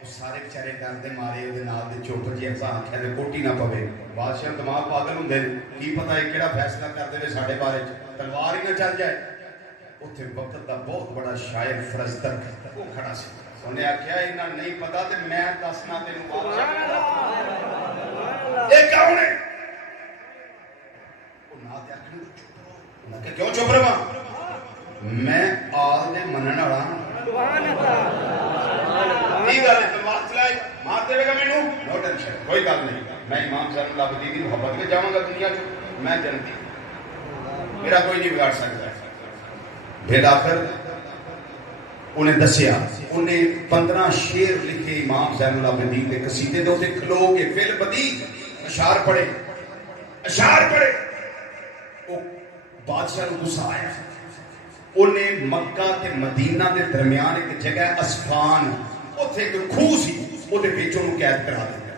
وہ سارے بیچارے ڈر دے مارے وہ نال دے چپ جی ایسا آخیا تے کوٹی نہ پوے. بادشاہ دماغ پاگل ہوندے کی پتہ ہے کیڑا فیصلہ کر دے ساڈے بارے چ، تلوار ہی نہ چل جائے. اتنے وقت دا بہت بڑا شاعر فرزدق وہ کھڑا سی. انہیں آخیا انہاں نہیں پتا تے میں دسنا تینوں بادشاہ یہ کون ہے؟ وہ نہ تے آکھن چپ رہو. انہاں کہ کیوں چپ رہا؟ میں آل دے منن والا سبحان اللہ. کی گل ہے تلوار چلائی مار دے گا مینوں؟ نو ٹینشن، کوئی گل نہیں. میں امام زین العابدین دی محبت میں جاواں گا دنیا چ، میں جنتی میرا کوئی نہیں بگاڑ سکتا. پھر آخر انہیں دسیا، انہیں 15 شعر لکھے امام زین العابدین کے قصیدے دے تے کھلو کے فل بدی اشعار پڑھے، اشعار پڑھے. وہ بادشاہ کو غصہ آیا. انہیں مکہ تے مدینہ دے درمیان ایک جگہ اسفان، اوتھے ایک کھوہ سی، اوتے وچ انہوں قید کرا دیا.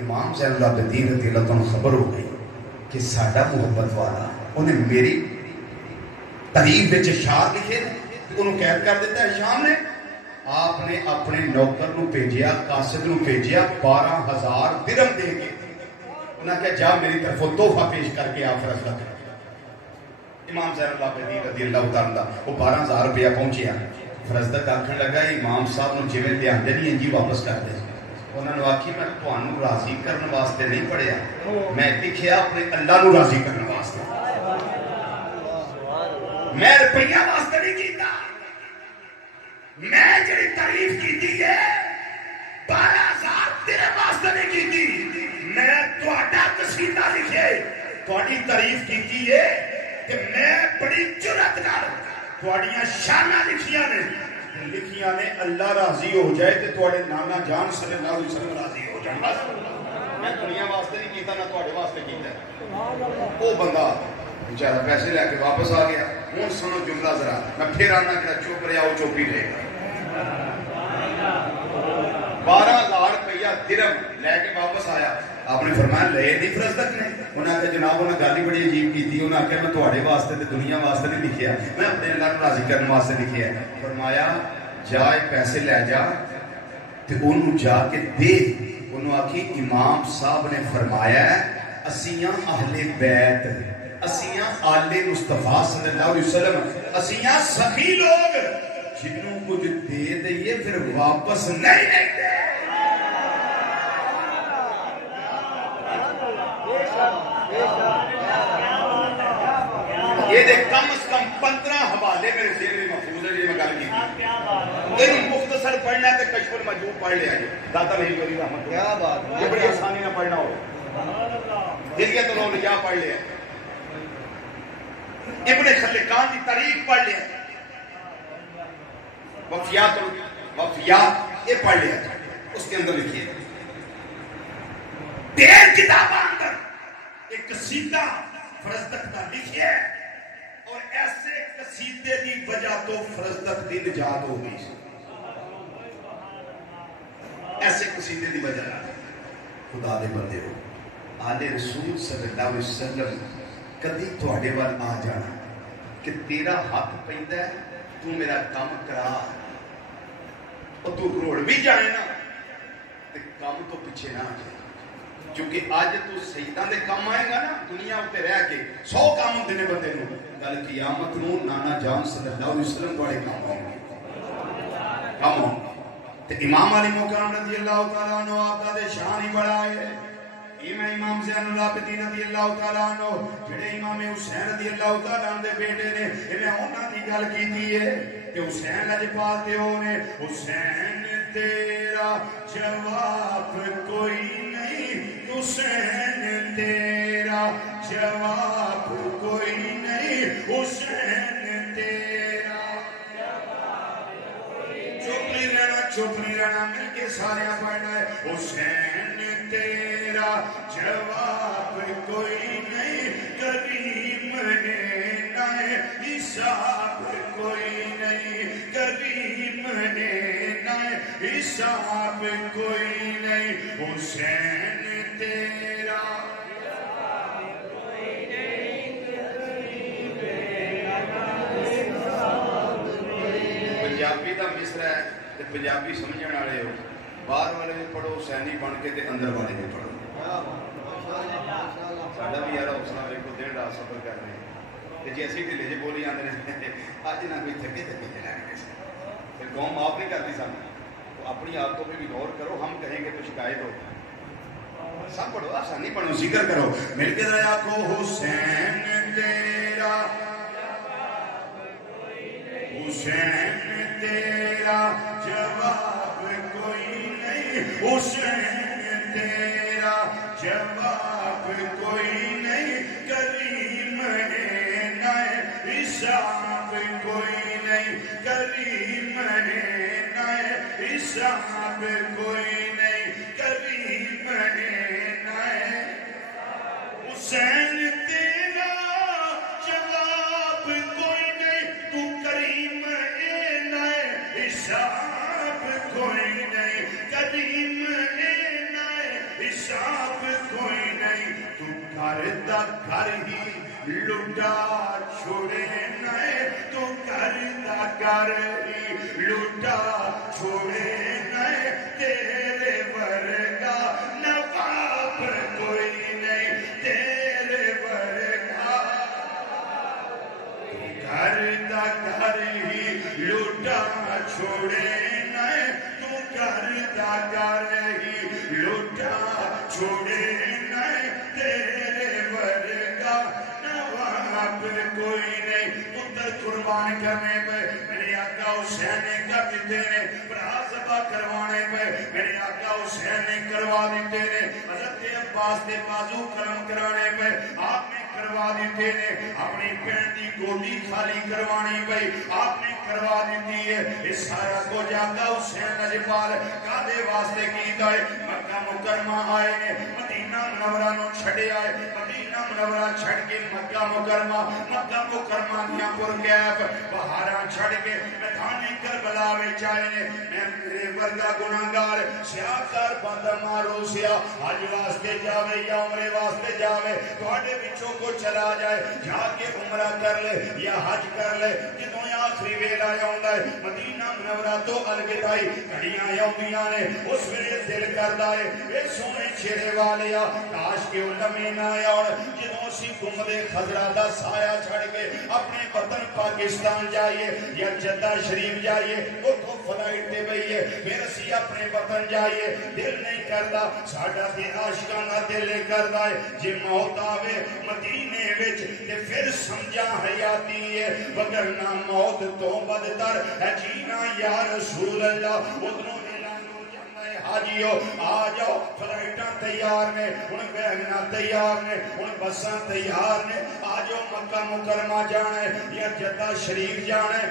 امام زین العابدین رضی اللہ عنہ خبر ہو گئی کہ ساڈا محبت والا انہیں میری تعریف وچ اشعار لکھے انہوں قید کر دیتا ہے. شام نے آپ نے اپنے نوکر نو بھیجیا، قاصد نو بھیجیا 12,000 درہم دے کے. انہاں کہا جا میری طرف تحفہ پیش کر کے آپ فرزدق. امام زین العابدین رضی اللہ تعالیٰ وہ 12,000 روپیہ پہنچیا. فرزدق آکھن لگا امام صاحب نو جویں دیاندے نہیں جی واپس کر دے. انہوں نے آکھی میں تانوں راضی کرنے واسطے نہیں پڑھیا، میں لکھیا اپنے اللہ نو راضی کرنے واسطے. میں روپیہ واسطے نہیں کیتا، میں جڑی تعریف کیتی ہے 12,000 درہم واسطے نہیں کیتی. میں تہاڈا قصیدہ لکھے تہاڈی تعریف کیتی ہے کہ میں بڑی جرأت نال تہاڈیاں شاناں لکھیاں نے اللہ راضی ہو جائے تے تہاڈے نانا جان صلی اللہ علیہ وسلم راضی ہو جائے. بس میں دنیا واسطے نہیں کیتا نہ تہاڈے واسطے کیتا. وہ بندہ بیچارہ پیسے لے کے واپس آ گیا. ہوں سنو جملہ ذرا، میں پھر آنا جڑا چپ رہا وہ چوپ ہی رہے گا. 12,000 روپیہ درہم لے کے واپس آیا. آپ نے فرمایا لے نہیں فرزدق نے؟ انہوں نے کہا جناب انہوں نے گل ہی بڑی عجیب کی تھی. انہوں نے کہا میں تہاڈے واسطے تے دنیا واسطے نہیں لکھیا، میں اپنے اللہ کو راضی کرنے واسطے لکھیا ہے. فرمایا جا پیسے لے جا تے انہوں جا کے دے. انہوں آکھی امام صاحب نے فرمایا اسیاں اہل بیت، اسیاں آل مصطفیٰ صلی اللہ علیہ وسلم، اسیاں سخی لوگ جنہوں کچھ دے دئیے پھر واپس نہیں لیتے. یہ دے کم از کم 15 حوالے میرے ذہن میں محفوظ ہے. میں گل کی ان مختصر پڑھنا ہے تو کشف المجوب پڑھ لیا. داتا نہیں چوری رحمت کیا بات ہے، یہ بڑی آسانی نہ پڑھنا ہو. ہدیۃ الاولیاء پڑھ لیا، ابن خلقان کی تاریخ پڑھ لیا، وفیات یہ پڑھ لیا. اس کے اندر لکھیے 13 کتاباں اندر ایک قصیدہ فرزدق کا لکھیے، اور ایسے قصیدے کی وجہ تو فرزدق کی نجات ہو گئی. ایسے قصیدے کی وجہ خدا دے بندے ہو آل رسول صلی اللہ علیہ وسلم کدی تواڈے وال آ جانا کہ تیرا ہاتھ پیندا ہے تو میرا کام کرا، اور تو روڑ بھی جائے نا تے کام تو پیچھے نہ آ جائے. کیونکہ آج تو سیداں دے کام آئے گا نا دنیا اتنے رہ کے 100 کام ہوندے نے بندے نو، کل قیامت نو نانا جان صلی اللہ علیہ وسلم تواڈے کام آؤں گے. کام امام علی مکرم رضی اللہ تعالیٰ عنہ آپ کا دے شان ہی بڑا ہے. امام زین العابدین رضی اللہ تعالیٰ عنہ جڑے امام حسین رضی اللہ تعالیٰ عنہ دے بیٹے نے انہیں انہاں دی گل کیتی ہے کہ حسین لجپال تے ہونے حسین تیرا جواب کوئی نہیں حسین تیرا جواب کوئی نہیں حسین تیرا چپ نہیں رہنا مل کے سارے پڑھنا ہے. حسین تیرا جواب کوئی نہیں کریم نے نائے حساب کوئی نہیں کریم نے نائے حساب کوئی نہیں حسین تیرا پنجابی دا مصرع ہے تے پنجابی سمجھن والے ہو باہر والے بھی پڑھو حسینی بن کے تے اندر والے بھی پڑھو. ساڈا بھی یار حوصلہ ویکھو دیر رات سفر کر رہے ہیں تے جے اسی ڈھلے جے بولی جاندے نے اج نہ کوئی تھکے جائیں گے پھر قوم معاف نہیں کرتی سن. تو اپنی عادتوں پہ بھی غور کرو. ہم کہیں گے تو شکایت ہو. سب پڑھو آسانی پڑھو ذکر کرو مل کے ذرا کو حسین تیرا حسین تیرا جواب کوئی نہیں حسین تیرا جواب کوئی نہیں کریم نے نائے حساب کوئی نہیں کریم نے نائے حساب کوئی نہیں کریم نے نائے حسین تیرا جواب کوئی نہیں تو کریم حساب کوئی نہیں کریم حساب کوئی نہیں تو کرتا کر ہی لٹا چھوڑے نئے تو کرتا کر ہی لٹا چھوڑے نئے تیرے ورگا نواب کوئی نہیں تیرے ورگا کرتا کر ہی لٹا چھوڑے نئے تو کرتا کر ہی لٹا چھوڑے نئے تیرے ورگا نواب کوئی نہیں. پتر قربان کرنے پہ میرے آقا حسین نے کر دیتے نے برا ذبح کروانے پہ میرے آقا حسین نے کروا دیتے نے حضرت عباس نے بازو کرم کرانے پہ آپ نے کروا دیتے نے اپنی بہن دی گودی خالی کروانی پہ آپ نے کروا دیتی ہے. اس سارا کو جاتا حسین لجپال کادے واسطے کیتا ہے مکہ مکرمہ آئے نے مدینہ منورہ نو چھڑے آئے مدینہ منورہ چھڑ کے مکہ مکرمہ دیا پر گیب بہاراں چھڑ کے میدان کربلا وچ آئے نے. میں میرے ورگا گناہگار سیاکار بندہ مارو سیا حج واسطے جاوے یا عمرے واسطے جاوے تواڈے وچوں کو چلا جائے جا کے عمرہ کر لے یا حج کر لے جدوں آخری ویلا آوندا ہے مدینہ منورہ تو الوداعی گھڑیاں آوندیاں نے اس ویلے دل کردا ہے اے سونے چہرے والیا کاش کہ او لمحے نہ آون جدوں اسی گنبد خضرا دا سایہ چھڑ کے اپنے وطن پاکستان جائیے یا جدہ شریف جائیے اوتھوں فلائٹ تے بئیے پھر اسی اپنے وطن جائیے دل نہیں کردا ساڈا تے عاشقانہ دل کردا ہے جے موت آوے مدینے وچ تے پھر سمجھا حیاتی ہے وگرنہ موت تو بدتر ہے جینا یا رسول اللہ. ادھروں حاجیو آ جاؤ فلائٹاں تیار نے ان ویگناں تیار نے ان بساں تیار نے آ جاؤ مکہ مکرمہ جانا ہے یا جدہ شریف جانا ہے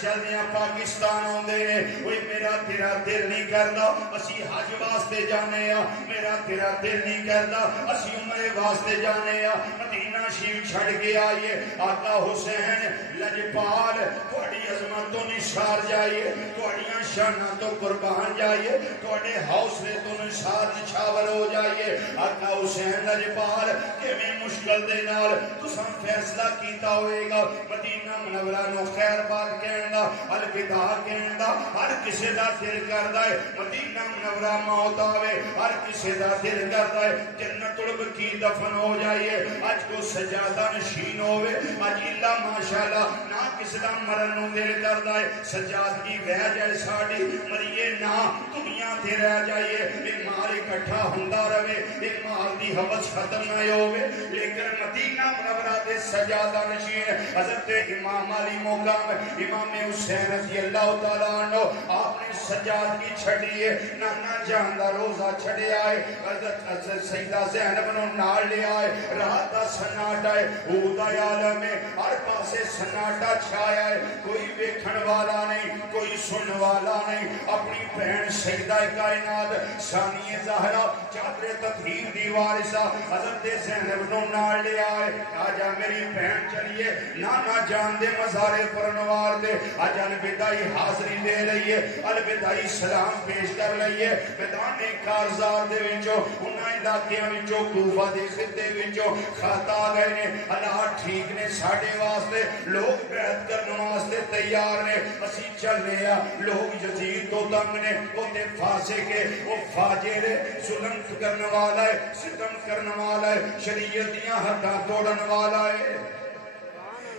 چلدیاں پاکستان آندے نے. اوے میرا تیرا دل نہیں کردا اسی حج واسطے جانے ہاں میرا تیرا دل نہیں کردا اسی عمرے واسطے جانے ہاں مدینہ شریف چھڑ کے آئیے آقا حسین لجپال تہاڈی عظمت تو نثار جائیے تہاڈیاں شاناں تو قربان جائیے تواڈے حوصلے تو نثار نچھاور حاصل ہو جائیے آقا حسین لجپال کہ میں مشکل دے نال تساں فیصلہ کیتا ہوئے گا مدینہ منورہ نو خیر بات کہنا الوداع کہنا ہر کسی دا دل کردا ہے مدینہ منورہ موت آوے ہر کسی دا دل کردا ہے جنت البقیع دفن ہو جائیے اج کو سجادہ نشین ہوئے اج اللہ ماشاءاللہ نہ کسی دا مرن نو دل کردا ہے سجادگی رہ جائے ساڑی مریے نہ دنیا تے رہ جائیے یہ مال اکٹھا ہوندا رہے یہ مال دی حوث ختم نہ ہوئے لیکن مدینہ منورہ دے سجادہ نشین حضرت امام علی مقام امام حسین رضی اللہ تعالیٰ عنہ آپ نے سجادگی چھڑی ہے نانا جان دا روزہ چھڑے آئے حضرت سیدہ زینب نو نال لے آئے رات دا سناٹا ہے اودا عالم ہے ہر پاسے سناٹا چھایا ہے کوئی ویکھن والا نہیں کوئی سن والا نہیں اپنی بہن سیدہ کائنات ثانی زہرا چادر تطہیر دی وارثہ حضرت زینب نو نال لے آئے آجا میری بہن چلیے نانا جان دے مزارے پر نوار دے آج الوداعی حاضری دے لئیے الوداعی سلام پیش کر لئیے میدان کارزار دے وچوں انہاں علاقیاں وچوں کوفہ دے خطے وچوں خط آ گئے نے اللہ ٹھیک نے ساڈے واسطے لوگ بیعت کرنے واسطے تیار نے اسی چلنے آ لوگ یزید تو تنگ نے وہ تے فاسق ہے وہ فاجر ہے ظلم کرنے والا ہے ستم کرنے والا ہے شریعت دیاں حداں توڑن والا ہے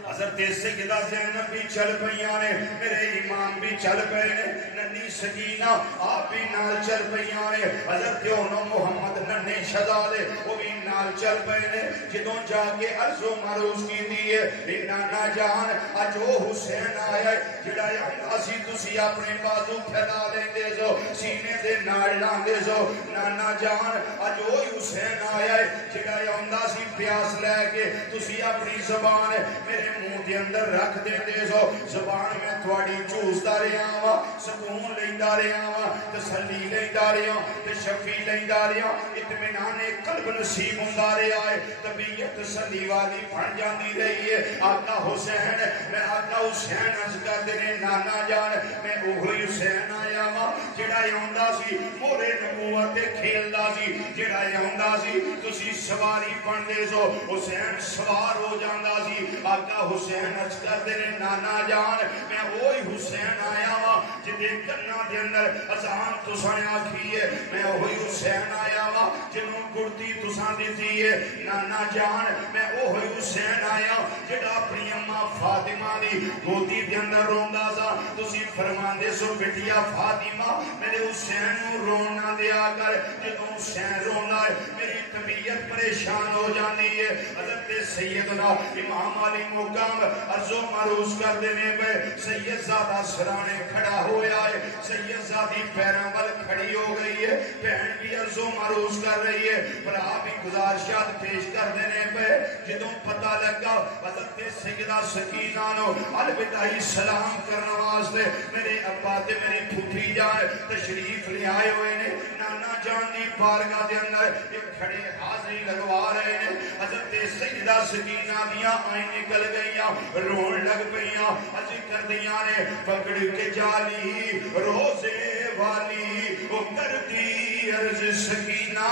حضرت سیدہ زینب بھی چل پئیاں نے میرے امام بھی چل پئے نے ننی سکینہ آپ بھی نال چل پئیاں نے حضرت اونو محمد ننے شہزادے وہ بھی نال چل پئے نے جدوں جا کے عرض و معروض کی دیئے نانا جان اج وہ حسین آیا ہے جڑا اسی تسی اپنے بازو پھیلا لیندے سو سینے دے نال لاندے سو نانا جان اج وہ حسین آیا ہے جڑا آندا سی پیاس لے کے تسی اپنی زبان میرے منہ دے اندر رکھ دے دے سو زبان میں تھوڑی چوستا رہا ہوا سکون لیندہ رہا ہوا تسلی لیندہ رہا تشفی لیندہ رہا اطمینان قلب نصیب ہوندہ رہا ہے طبیعت تسلی والی بن جاندی رہی ہے آقا حسین میں آقا حسین عرض کر دینے نانا جان میں اوہی حسین آیا ہوا جڑا یوندا سی مورے نبوت کھیلدا سی جڑا یوندا سی تسی سواری بن دے سو حسین سوار ہو جاندا سی آقا حسین عرض کر دینے نانا جان میں وہی حسین آیا ہوا جدے کنا دے اندر اذان تساں آکھی ہے میں وہی حسین آیا ہوا جنوں گڑتی تساں دیتی ہے نانا جان میں وہی حسین آیا جڑا اپنی اماں فاطمہ دی گودی دے اندر روندا سا تسی فرماندے سو بیٹیا فاطمہ میرے حسین نو رونا دیا کر جدوں حسین رونا ہے میری طبیعت پریشان ہو جاندی ہے حضرت سیدنا امام علی مقام عرض و معروض کر دینے پہ سید زادہ سرانے کھڑا ہویا ہے سید زادی پیران وال کھڑی ہو گئی ہے بہن بھی عرض و معروض کر رہی ہے برا بھی گزارشات پیش کر دینے پہ جدوں پتہ لگا حضرت سیدہ سکینہ نو الوداعی سلام کرنا واسطے میرے ابا تے میری پھوپھی جائے تشریف لے آئے ہوئے نے نانا جان دی بارگاہ دے اندر ایک کھڑے حاضری لگوا رہے نے حضرت سیدہ سکینہ دیاں آئیں نکل گئیاں رون لگ پئیاں عزی کر دیاں نے پکڑ کے جالی روزے والی وہ کرتی عرض سکینہ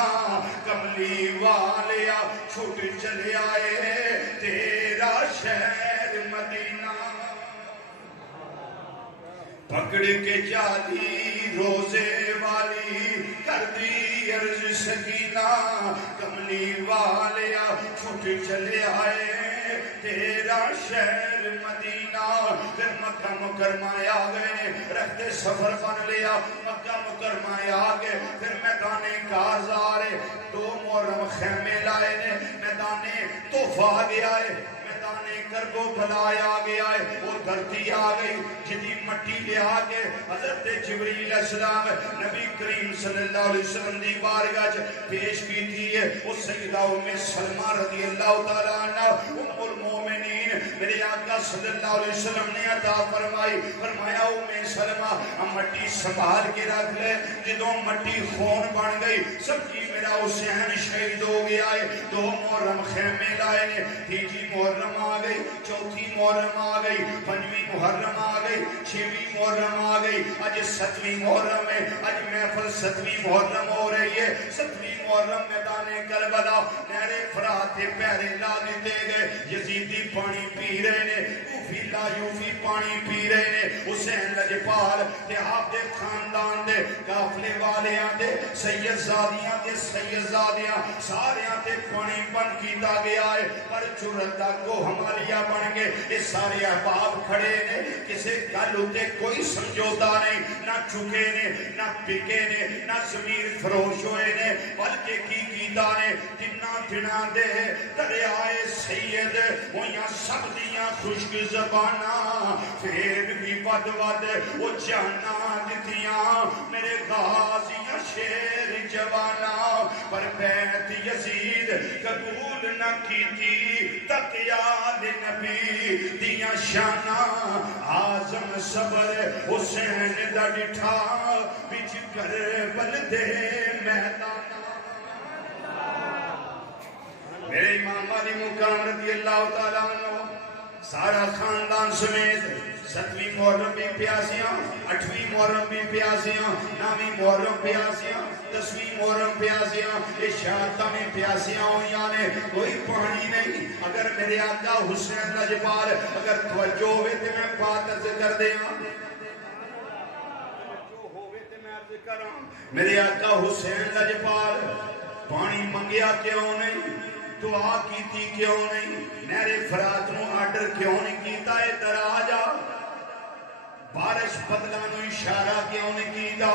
کملی والیا چھوٹ چلے آئے تیرا شہر مدینہ پکڑ کے جالی روزے والی کرتی عرض سکینہ کملی والیا چھوٹ چلے آئے تیرا شہر مدینہ پھر مکہ مکرمہ آ گئے رکھتے سفر بن لیا مکہ مکرمہ آ گئے پھر میدان کارزار دو محرم خیمے لائے نے میدان توفہ گیا ہے میدان کرب و بھلائی آ گیا ہے وہ دھرتی آ گئی جدی مٹی لے آ کے حضرت جبریل علیہ السلام نبی کریم صلی اللہ علیہ وسلم دی بارگاہ پیش کی تھی ہے اس سیدہ ام سلمہ رضی اللہ تعالیٰ عنہ ام المومنین میرے آقا صلی اللہ علیہ وسلم نے عطا فرمائی فرمایا ام سلمہ مٹی سنبھال کے رکھ لے جدوں مٹی خون بن گئی سمجھی میرا حسین شہید ہو گیا گیا ہے 2 محرم خیمے لائے نے 3 محرم آ گئی 4 محرم آ گئی 5 محرم آ گئی 6 محرم آ گئی اج 7 محرم ہے اج محفل 7 محرم ہو رہی ہے 7 محرم میدان کربلا نہر فرات تے پیرے لا دیتے گئے یزیدی پانی پی رہے نے کوفی لایوفی پانی پی رہے نے حسین لجپال تے آپ دے خاندان دے قافلے والیاں دے سید زادیاں دے سید زادیاں ساریاں تے پانی بن کیتا گیا ہے پر جرت دا کو ہمالیہ بن گئے یہ سارے احباب کھڑے نے کسے گل ہوتے کوئی سمجھوتا نہیں نہ چکے نے نہ پکے نے نہ ضمیر فروش ہوئے نے بلکہ کی کیتا نے جنہ دے دریائے سید ہویاں سب دیاں خشک زباناں پھر بھی ود ود وہ جانا دتیاں میرے غازیاں شیر جوانا پر بیعت یزید قبول نہ کیتی تک یاد نبی دیاں شانہ آزم صبر حسین دا ڈٹھا بچ کربل دے میدانہ میرے امام علی مقام رضی اللہ تعالیٰ عنہ سارا خاندان سمیت 7 محرم بھی پیاسیاں 8 محرم بھی پیاسیاں 9 محرم پیاسیاں 10 محرم پیاسیاں اشارتہ میں پیاسیاں ہویاں نے کوئی پانی نہیں اگر میرے آقا حسین لجپال اگر توجہ ہوئے تو میں بات عرض کر دیاں میرے آقا حسین لجپال پانی منگیا کیوں نہیں دعا کیتی کیوں نہیں نہر فرات نو آرڈر کیوں نہیں کیتا ہے در آجا بارش بدلانو اشارہ کیوں نہیں کیتا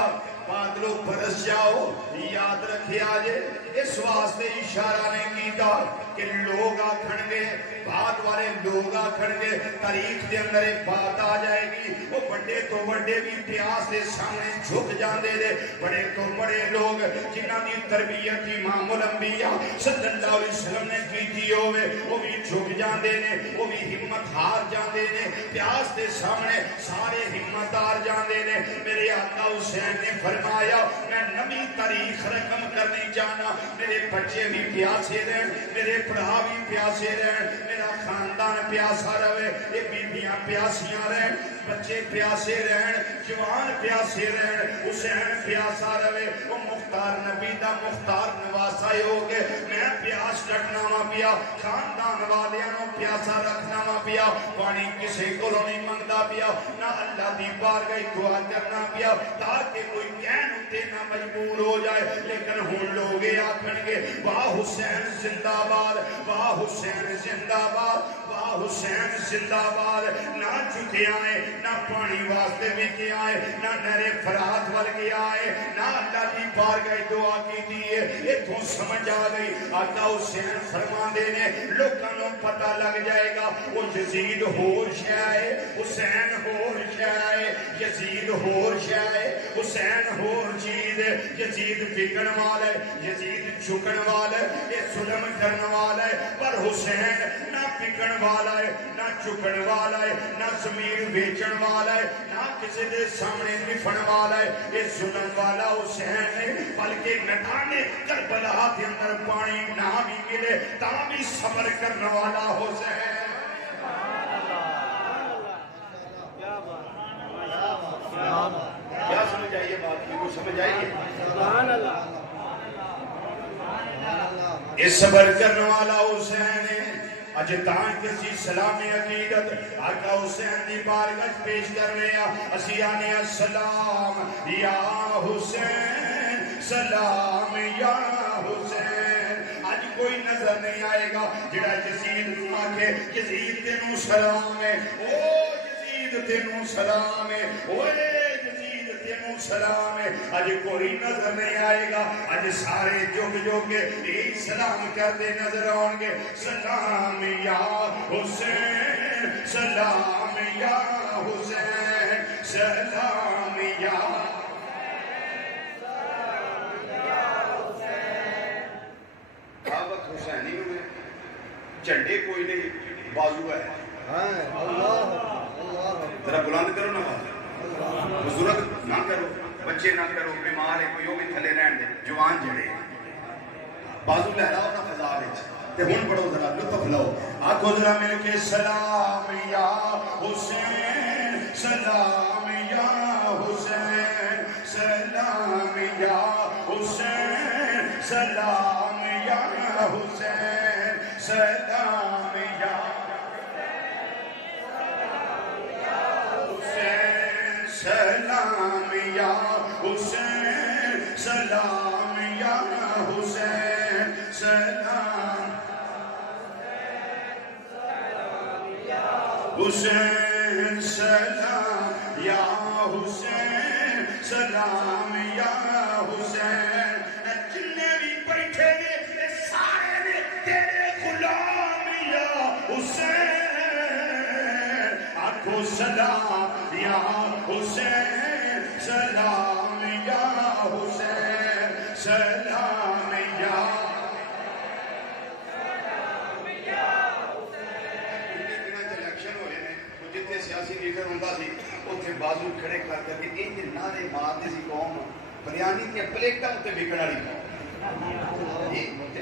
بادلو برس جاؤ یاد رکھے آجے اس واسطے اشارہ نہیں کیتا کہ لوگ آکھن گے بعد والے لوگ آکھن گے تاریخ دے اندر ایک بات آ جائے گی وہ بڑے تو بڑے بھی پیاس دے سامنے جھک جاندے دے بڑے تو بڑے لوگ جنہاں دی تربیت امام الانبیاء صلی اللہ علیہ وسلم نے کیتی ہوئے وہ بھی جھک جاندے نے وہ بھی ہمت ہار جاندے نے پیاس دے سامنے سارے ہمت ہار جاندے نے میرے آقا حسین نے فرمایا میں نبی تاریخ رقم کرنی جانا میرے بچے بھی پیاسے رہن میرے پڑھا بھی پیاسے رہن میرا خاندان پیاسا رہے یہ بیبیاں پیاسیاں رہن بچے پیاسے رہن جوان پیاسے رہن حسین پیاسا رہے وہ مختار نبی دا مختار نواسا ہی ہوگے میں پیاس رکھنا وا پیا خاندان والیاں پیاسا رکھنا وا پیا پانی کسی کو نہیں منگتا پیا نہ اللہ دی بارگاہ دعا کرنا پیا تاکہ کوئی کہن ہوتے نہ مجبور ہو جائے لیکن ہون لوگ آکھن گے واہ حسین زندہ باد واہ حسین زندہ باد واہ حسین زندہ باد نہ چکے آئے نہ پانی واسطے بھی کے آئے نہ نہر فرات ول کے آئے نہ اللہ دی بارگاہ دعا کی دیئے یہ تو سمجھ آ گئی آقا حسین فرما دینے لوگوں کو پتہ لگ جائے گا وہ یزید ہور شائے حسین ہور شائے یزید ہور شائے حسین ہور چیز یزید بکن والے یزید جھکن والے یہ ظلم کرن والے پر حسین نہ بکن والا ہے نہ جھکن والا ہے نہ ضمیر بیچن والا ہے نہ کسی دے سامنے نفن والا ہے یہ ظلم والا حسین ہے بلکہ نٹانے کربلا کے اندر پانی نہ بھی ملے تا بھی صبر کرنے والا حسین کیا سمجھ آئیے بات کی کو سمجھ آئیے سبحان اللہ اس صبر کرنے والا حسین ہے اج تاں کسی سلام عقیدت آقا حسین دی بارگاہ پیش کرنے اسی آنے السلام یا حسین سلام یا حسین اج کوئی نظر نہیں آئے گا جڑا یزید کو آکھے یزید تینوں سلام ہے او یزید تینوں سلام ہے اوے سلام ہے اج کوئی نظر نہیں آئے گا اج سارے جگ جگ یہی سلام کرتے نظر آؤں گے سلام یا حسین سلام یا حسین سلام یا کعبت حسینی ہوئے جھنڈے کوئی نہیں بازو ہے ذرا بلند کرو نا بازو بزرگ نہ کرو بچے نہ کرو بیمار ہے کوئی بھی تھلے رہن دے جوان جڑے بازو لہراؤ نہ فضا تے ہن پڑھو ذرا لطف لو آکھو ذرا مل کے سلام یا حسین سلام یا حسین سلام یا حسین سلام یا حسین سلام یا حسین سلام یا حسین سلام یا حسین سلام حسین سلام یا حسین سلام یا حسین جنہیں بھی بیٹھے نے سارے نے تیرے غلام یا حسین آنکھو سلام یا حسین سلام یا حسین سلام یا جتنے سیاسی لیڈر ہوتا سی اتنے بازو کھڑے کر کر کے ان نعرے مارتے سی قوم بریانی تے پلیٹاں تے وکن والی قوم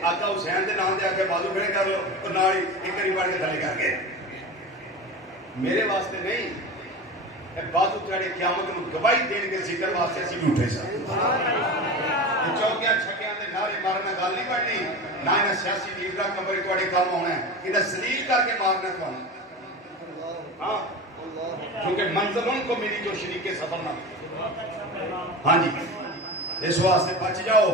آقا حسین دے نام دے آ کے بازو کھڑے کر لو تو نالی ایک باری پڑھ کے تھلے کر کے میرے واسطے نہیں بازو کھڑے قیامت میں گواہی دینے کے ذکر واسطے اسی بھی اٹھے سا چوکیاں چھکیاں دے نعرے مارنا گل نہیں پڑنی نہ انہیں سیاسی لیڈر کمرے تواڈے کام ہونا ہے انہیں سلیل کر کے مارنا تھوڑا ہاں کیونکہ منزل ان کو ملی جو شریک سفر نہ ہاں جی اس واسطے بچ جاؤ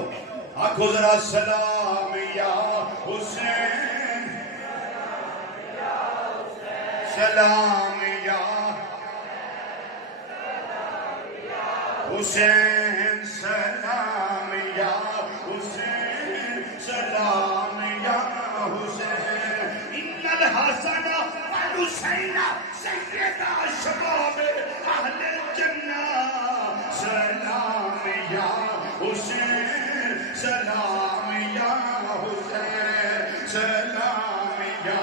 آنکھو ذرا سلام یا حسین سلام یا حسین سلام یا حسین سلام یا حسین ان الحسن والحسین سیدہ شباب اہل الجنہ سلام یا حسین سلام یا حسین سلام یا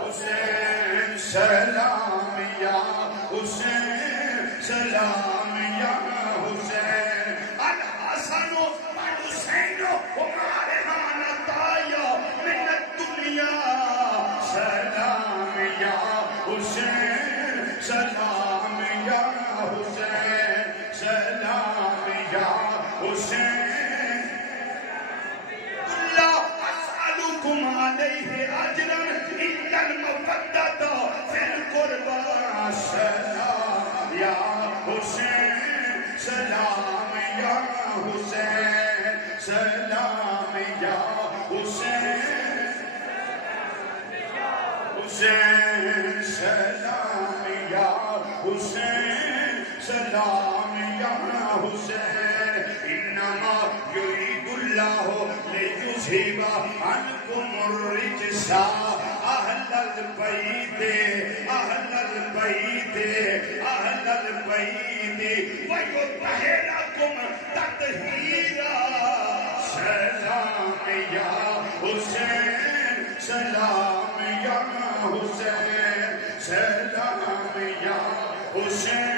حسین سلام یا حسین سلام یا حسین الحسن والحسین ہمارے نانتایا من الدنیا سلام یا حسین سلام یا حسین سلام یا حسین اللہ اسألکم علیہ اجرا الا المودۃ فی القربى سلام یا حسین سلام یا حسین سلام یا حسین حسین سلام یا حسین سلام یا حسین انما یرید اللہ لیذھب عنکم الرجس اہل البیت اہل البیت اہل البیت ویطہرکم تطہیرا سلام یا حسین سلام یا حسین سلام یا حسین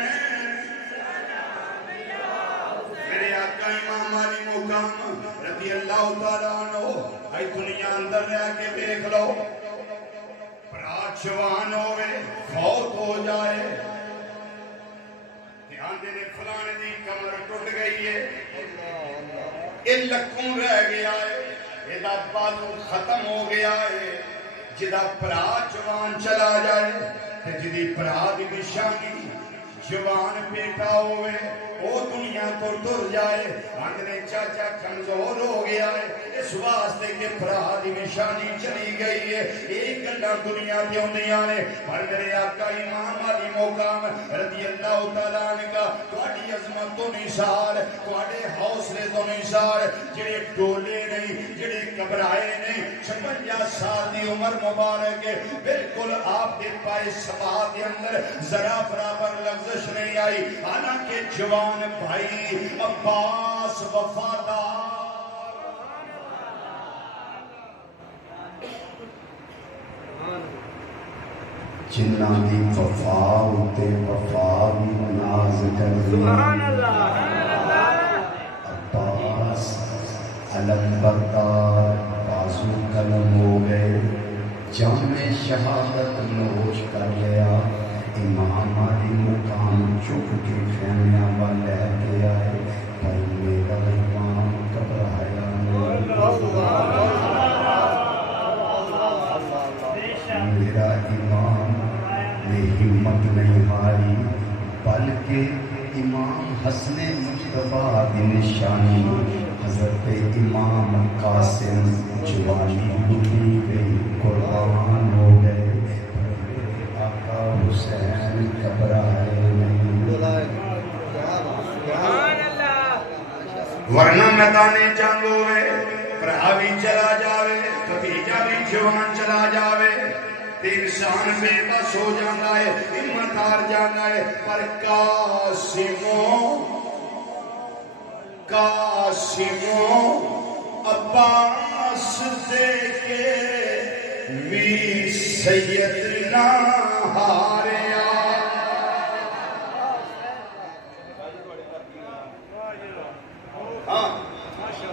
میرے آقا امام علی مقام رضی اللہ تعالیٰ عنہ آئی دنیا اندر رہ کے دیکھ لو برات جوان ہوئے فوت ہو جائے دھیان دینے فلانے دی کمر ٹوٹ گئی ہے یہ لکھوں رہ گیا ہے یہ بازو ختم ہو گیا ہے جدا برات جوان چلا جائے جدی برات دی نشانی جوان بیٹا ہوئے وہ دنیا تو ٹر جائے آندھنے چاچا کمزور ہو گیا ہے اس واسطے کے برا دی نشانی چلی گئی ہے ایک اللہ دنیا کی ہوندیاں نے پر میرے آقا امام علی مقام رضی اللہ تعالیٰ عنہ کا کوڑی عظمت تو نثار کوڑے حوصلے تو نثار جڑے ڈولے نہیں جڑے گھبرائے نہیں 56 سال دی عمر مبارک ہے بالکل آپ کے پائے سبا کے اندر ذرا برابر لفظش نہیں آئی حالانکہ جوان بھائی عباس وفادار جنہ دی وفا ہوتے وفا بھی ناز کر سبحان اللہ عباس علم بردار بازو قلم ہو گئے، جام شہادت نوش کر لیا، امام علی مقام چک کے خیمیاں وال لے کے آئے، پر میرا امام گھبرایا میرا امام نے ہمت نہیں ہاری، بلکہ امام حسن مجتبیٰ کی نشانی حضرت امام قاسم جوانی بھولی گئی، قربان ہو گئے، آقا حسین گھبرائے نہیں۔ ورنہ میدان جنگ ہوئے، بھرا بھی چلا جاوے، بھتیجا بھی جوان چلا جاوے، تے انسان بے بس ہو جانا ہے، ہمت ہار جانا ہے، پر قاسموں عباس دے کے وی سیدنا ہاریا۔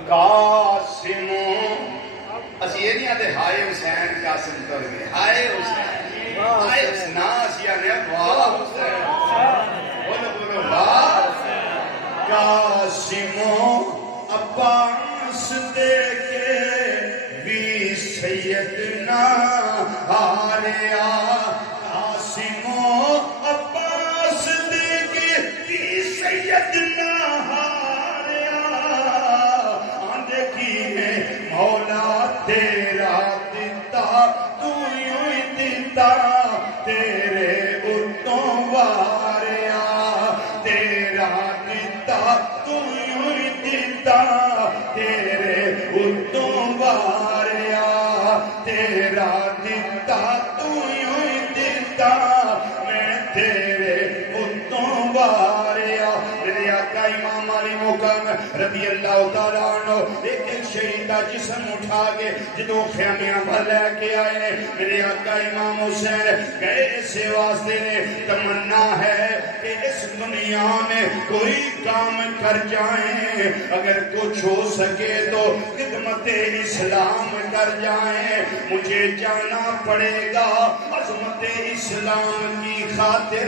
قاسموں اسی یہ نہیں آتے ہائے حسین قاسم کر گئے، ہائے حسین، ہائے حسین اسی آنے واہ حسین، بولو بولو واہ۔ قاسموں عباس دے کے وی سیدنا ہاریا، قاسموں عباس دے کے وی سیدنا ہاریا، دیکھیے مولا تیرا دیتا تو یوں ہی دیتا، تیرے اتوں واریا، تیرا دیتا تو یوں ہی دیتا، تیرے اتوں واریا، تیرا دیتا تو یوں ہی دیتا، میں تیرے اتوں واریا۔ میرے آقا امام علی مقام رضی اللہ تعالیٰ عنہ ایک شہید کا جسم اٹھا کے جدو خیمیاں بھر لے کے آئے، میرے آقا امام حسین گئے اس واسطے نے، تمنا ہے کہ اس دنیا میں کوئی کام کر جائیں، اگر کچھ ہو سکے تو خدمت اسلام کر جائیں، مجھے جانا پڑے گا عظمت اسلام کی خاطر،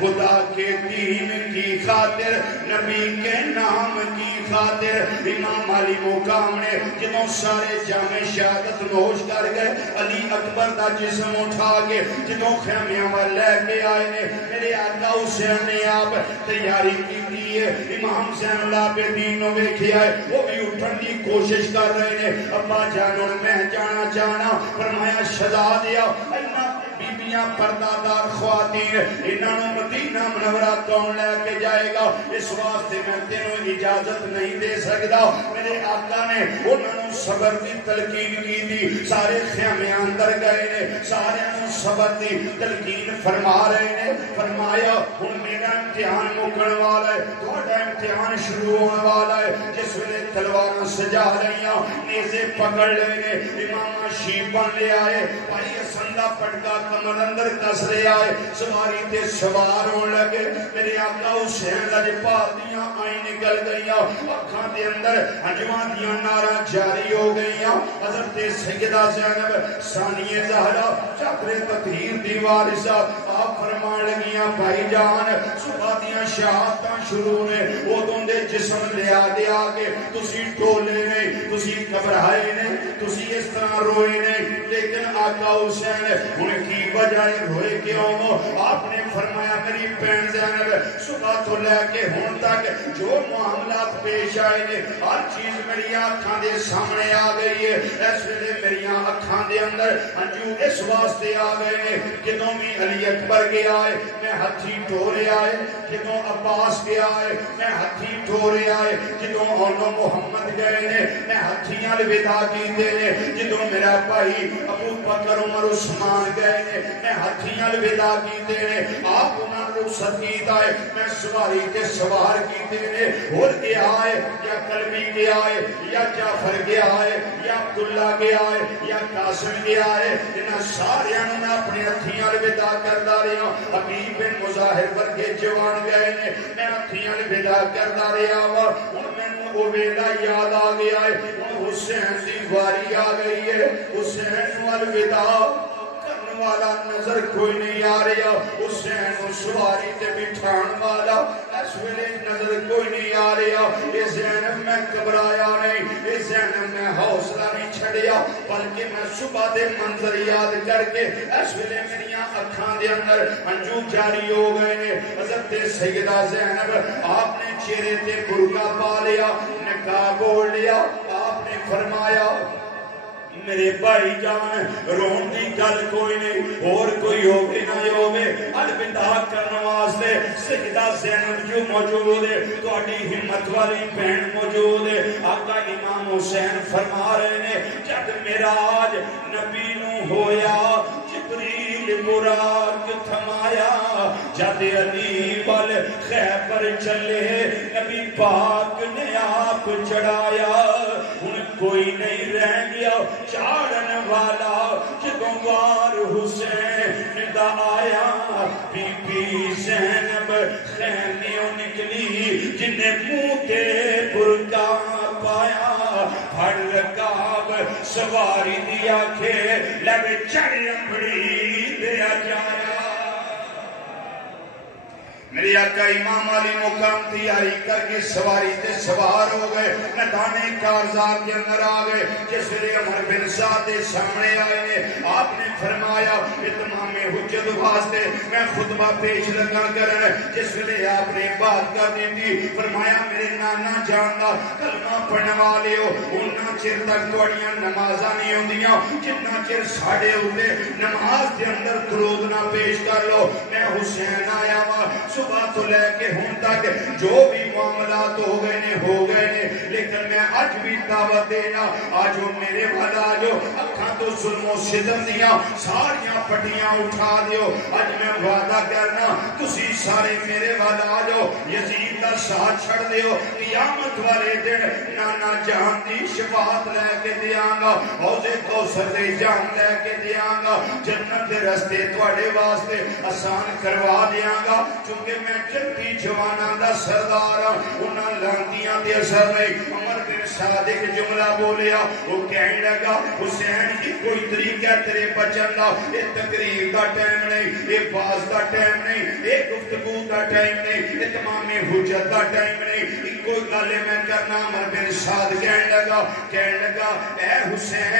خدا کے دین کی خاطر، نبی کے نام کی خاطر۔ امام علی مقام نے جنہوں سارے جامع شہادت نوش کر گئے، علی اکبر دا جسم اٹھا کے جنہوں خیمیاں وال لے کے آئے نے، میرے آقا حسین نے آپ تیاری کی دی ہے، امام زین العابدین نو ویکھیا ہے، وہ بھی اٹھن دی کوشش کر رہے نے، ابا جانوں میں جانا چاہنا، فرمایا شہزادیا اینا بیبیاں پردادار خواتین انہاں نوں مدینہ منورہ کون لے کے جائے گا، اس واسطے میں تینوں اجازت نہیں دے سکتا۔ میرے آقا نے انہاں نوں صبر دی تلقین کی دی، سارے خیمے اندر گئے نے، سارے نوں صبر دی تلقین فرما رہے نے، فرمایا ہن میرا امتحان مکن والا ہے، تہاڈا امتحان شروع ہونے والا ہے۔ جس ویلے تلواراں سجا رہیاں، نیزے پکڑ لے نے، امام شیب بن لے آئے، بھائی حسن دا پٹکا کمر اندر کس لے آئے، سواری تے سوار ہون لگے، میرے آقا حسین لجپال دیاں آئیں نکل گئیاں، اکھاں دے اندر ہنجواں دیاں ناراں جاری ہو گئیاں، حضرت سیدہ زینب ثانیہ زہرا چادر تطہیر دی وارثہ آپ فرمان لگیاں، بھائی جان صبح دیاں شہادتاں شروع نے، اودوں دے جسم لیا دے آگے، تسی ٹولے نہیں، تسی گھبرائے نہیں، تسی اس طرح روئے نہیں، لیکن آقا حسین انہیں کی وجہ روئے کیوں ہو؟ آپ نے فرمایا میری بہن زینب صبح تو لے کے ہون تک جو معاملات پیش آئے نے، ہر چیز میری آنکھاں دے سامنے آ گئی ہے، اس ویلے میری آنکھاں دے اندر ہنجو اس واسطے آ گئے نے، جدوں بھی علی اکبر گیا ہے میں ہتھی ٹورے آئے، جدوں عباس گیا ہے میں ہتھی ٹورے آئے، جدوں اونو محمد گئے نے میں ہتھیاں الوداع کیتے نے، جدوں میرا بھائی ابو بکر عمر عثمان گئے نے میں ہتھیاں الوداع کیتے نے، آپ انہاں رخصت کیتا ہے میں سواری تے سوار کیتے نے، اور گیا ہے یا قلبی گیا ہے یا جعفر گیا ہے یا عبداللہ گیا ہے یا قاسم گیا ہے، انہاں ساریاں نوں میں اپنی ہتھیاں الوداع کردا رہا، حبیب بن مظاہر ورگے جوان گئے نے میں ہتھیاں الوداع کردا رہا وا، ہن مینوں وہ ویلا یاد آ گیا ہے حسین دی واری آ گئی ہے حسین الوداع کرنے والا نظر کوئی نہیں آ رہا حسین سواری تے بٹھان والا اس ویلے نظر کوئی نہیں آ رہا یہ زینب میں گھبرایا نہیں یہ زینب میں حوصلہ نہیں چھڑیا بلکہ میں صبح دے منظر یاد کر کے اس ویلے میری اکھاں دے اندر ہنجو جاری ہو گئے نے حضرت سیدہ زینب آپ نے چہرے تے برقع پا لیا نقاب اوڑھ لیا آپ نے فرمایا میرے بھائی جان رون دی گل کوئی نہیں اور کوئی ہوگی نہ ہوگی الوداع کرنے واسطے سیدہ زینب جو موجود ہے تہاڈی ہمت والی بہن موجود ہے آقا امام حسین فرما رہے نے جب معراج نبی نو ہویا جبریل براق تھمایا جد علی وال خیبر چلے نبی پاک نے آپ چڑھایا ان کوئی نہیں رہ گیا چاڑن والا جدوں وار حسین دا آیا بی بی زینب خیمیوں نکلی جن منہ تے برقع پایا پھڑ رکاب سواری دیا کے لب چڑھ امبڑی دیا جایا میری آقا امام علی مقام تیاری کر کے سواری تے سوار ہو گئے ندانے کارزار کے اندر آ گئے جس لئے عمر بن سعد سامنے آئے نے آپ نے فرمایا اتمام حجت واسطے میں خطبہ پیش لگا کرنے جس لئے آپ نے بات کر دی تھی فرمایا میرے نانا جاندہ کلمہ پڑھنے والے ہو انہاں چر تک توڑیاں نمازہ نہیں ہوں دیا جتنا چر ساڑے ہوتے نماز کے اندر درود نہ پیش کر لو میں حسین آیا ہوا صبح تو لے کے ہوں تک جو بھی معاملات ہو گئے نے لیکن میں آج بھی دعوت دینا آجو میرے والا آجو اکھاں تو ظلم و ستم دیا ساریاں پٹیاں اٹھا دیو آج میں وعدہ کرنا تسی سارے میرے والا آجو یزید دا ساتھ چھڑ دیو قیامت والے دن نانا جان دی شفاعت لے کے دیاں گا حوض کوثر دے جان لے کے دیاں گا جنت دے رستے تواڈے واسطے آسان کروا دیاں گا چونکہ میں چنکی جوانان دا سردار انہاں لانتیاں دے اثر نہیں عمر بن صادق جملہ بولیا وہ کہنے لگا حسین کی کوئی طریقہ تیرے بچن دا یہ تقریر دا ٹائم نہیں یہ باز دا ٹائم نہیں یہ گفتگو دا ٹائم نہیں یہ تمام حجت دا ٹائم نہیں کوئی گالے میں کرنا عمر بن صادق کہنے لگا اے حسین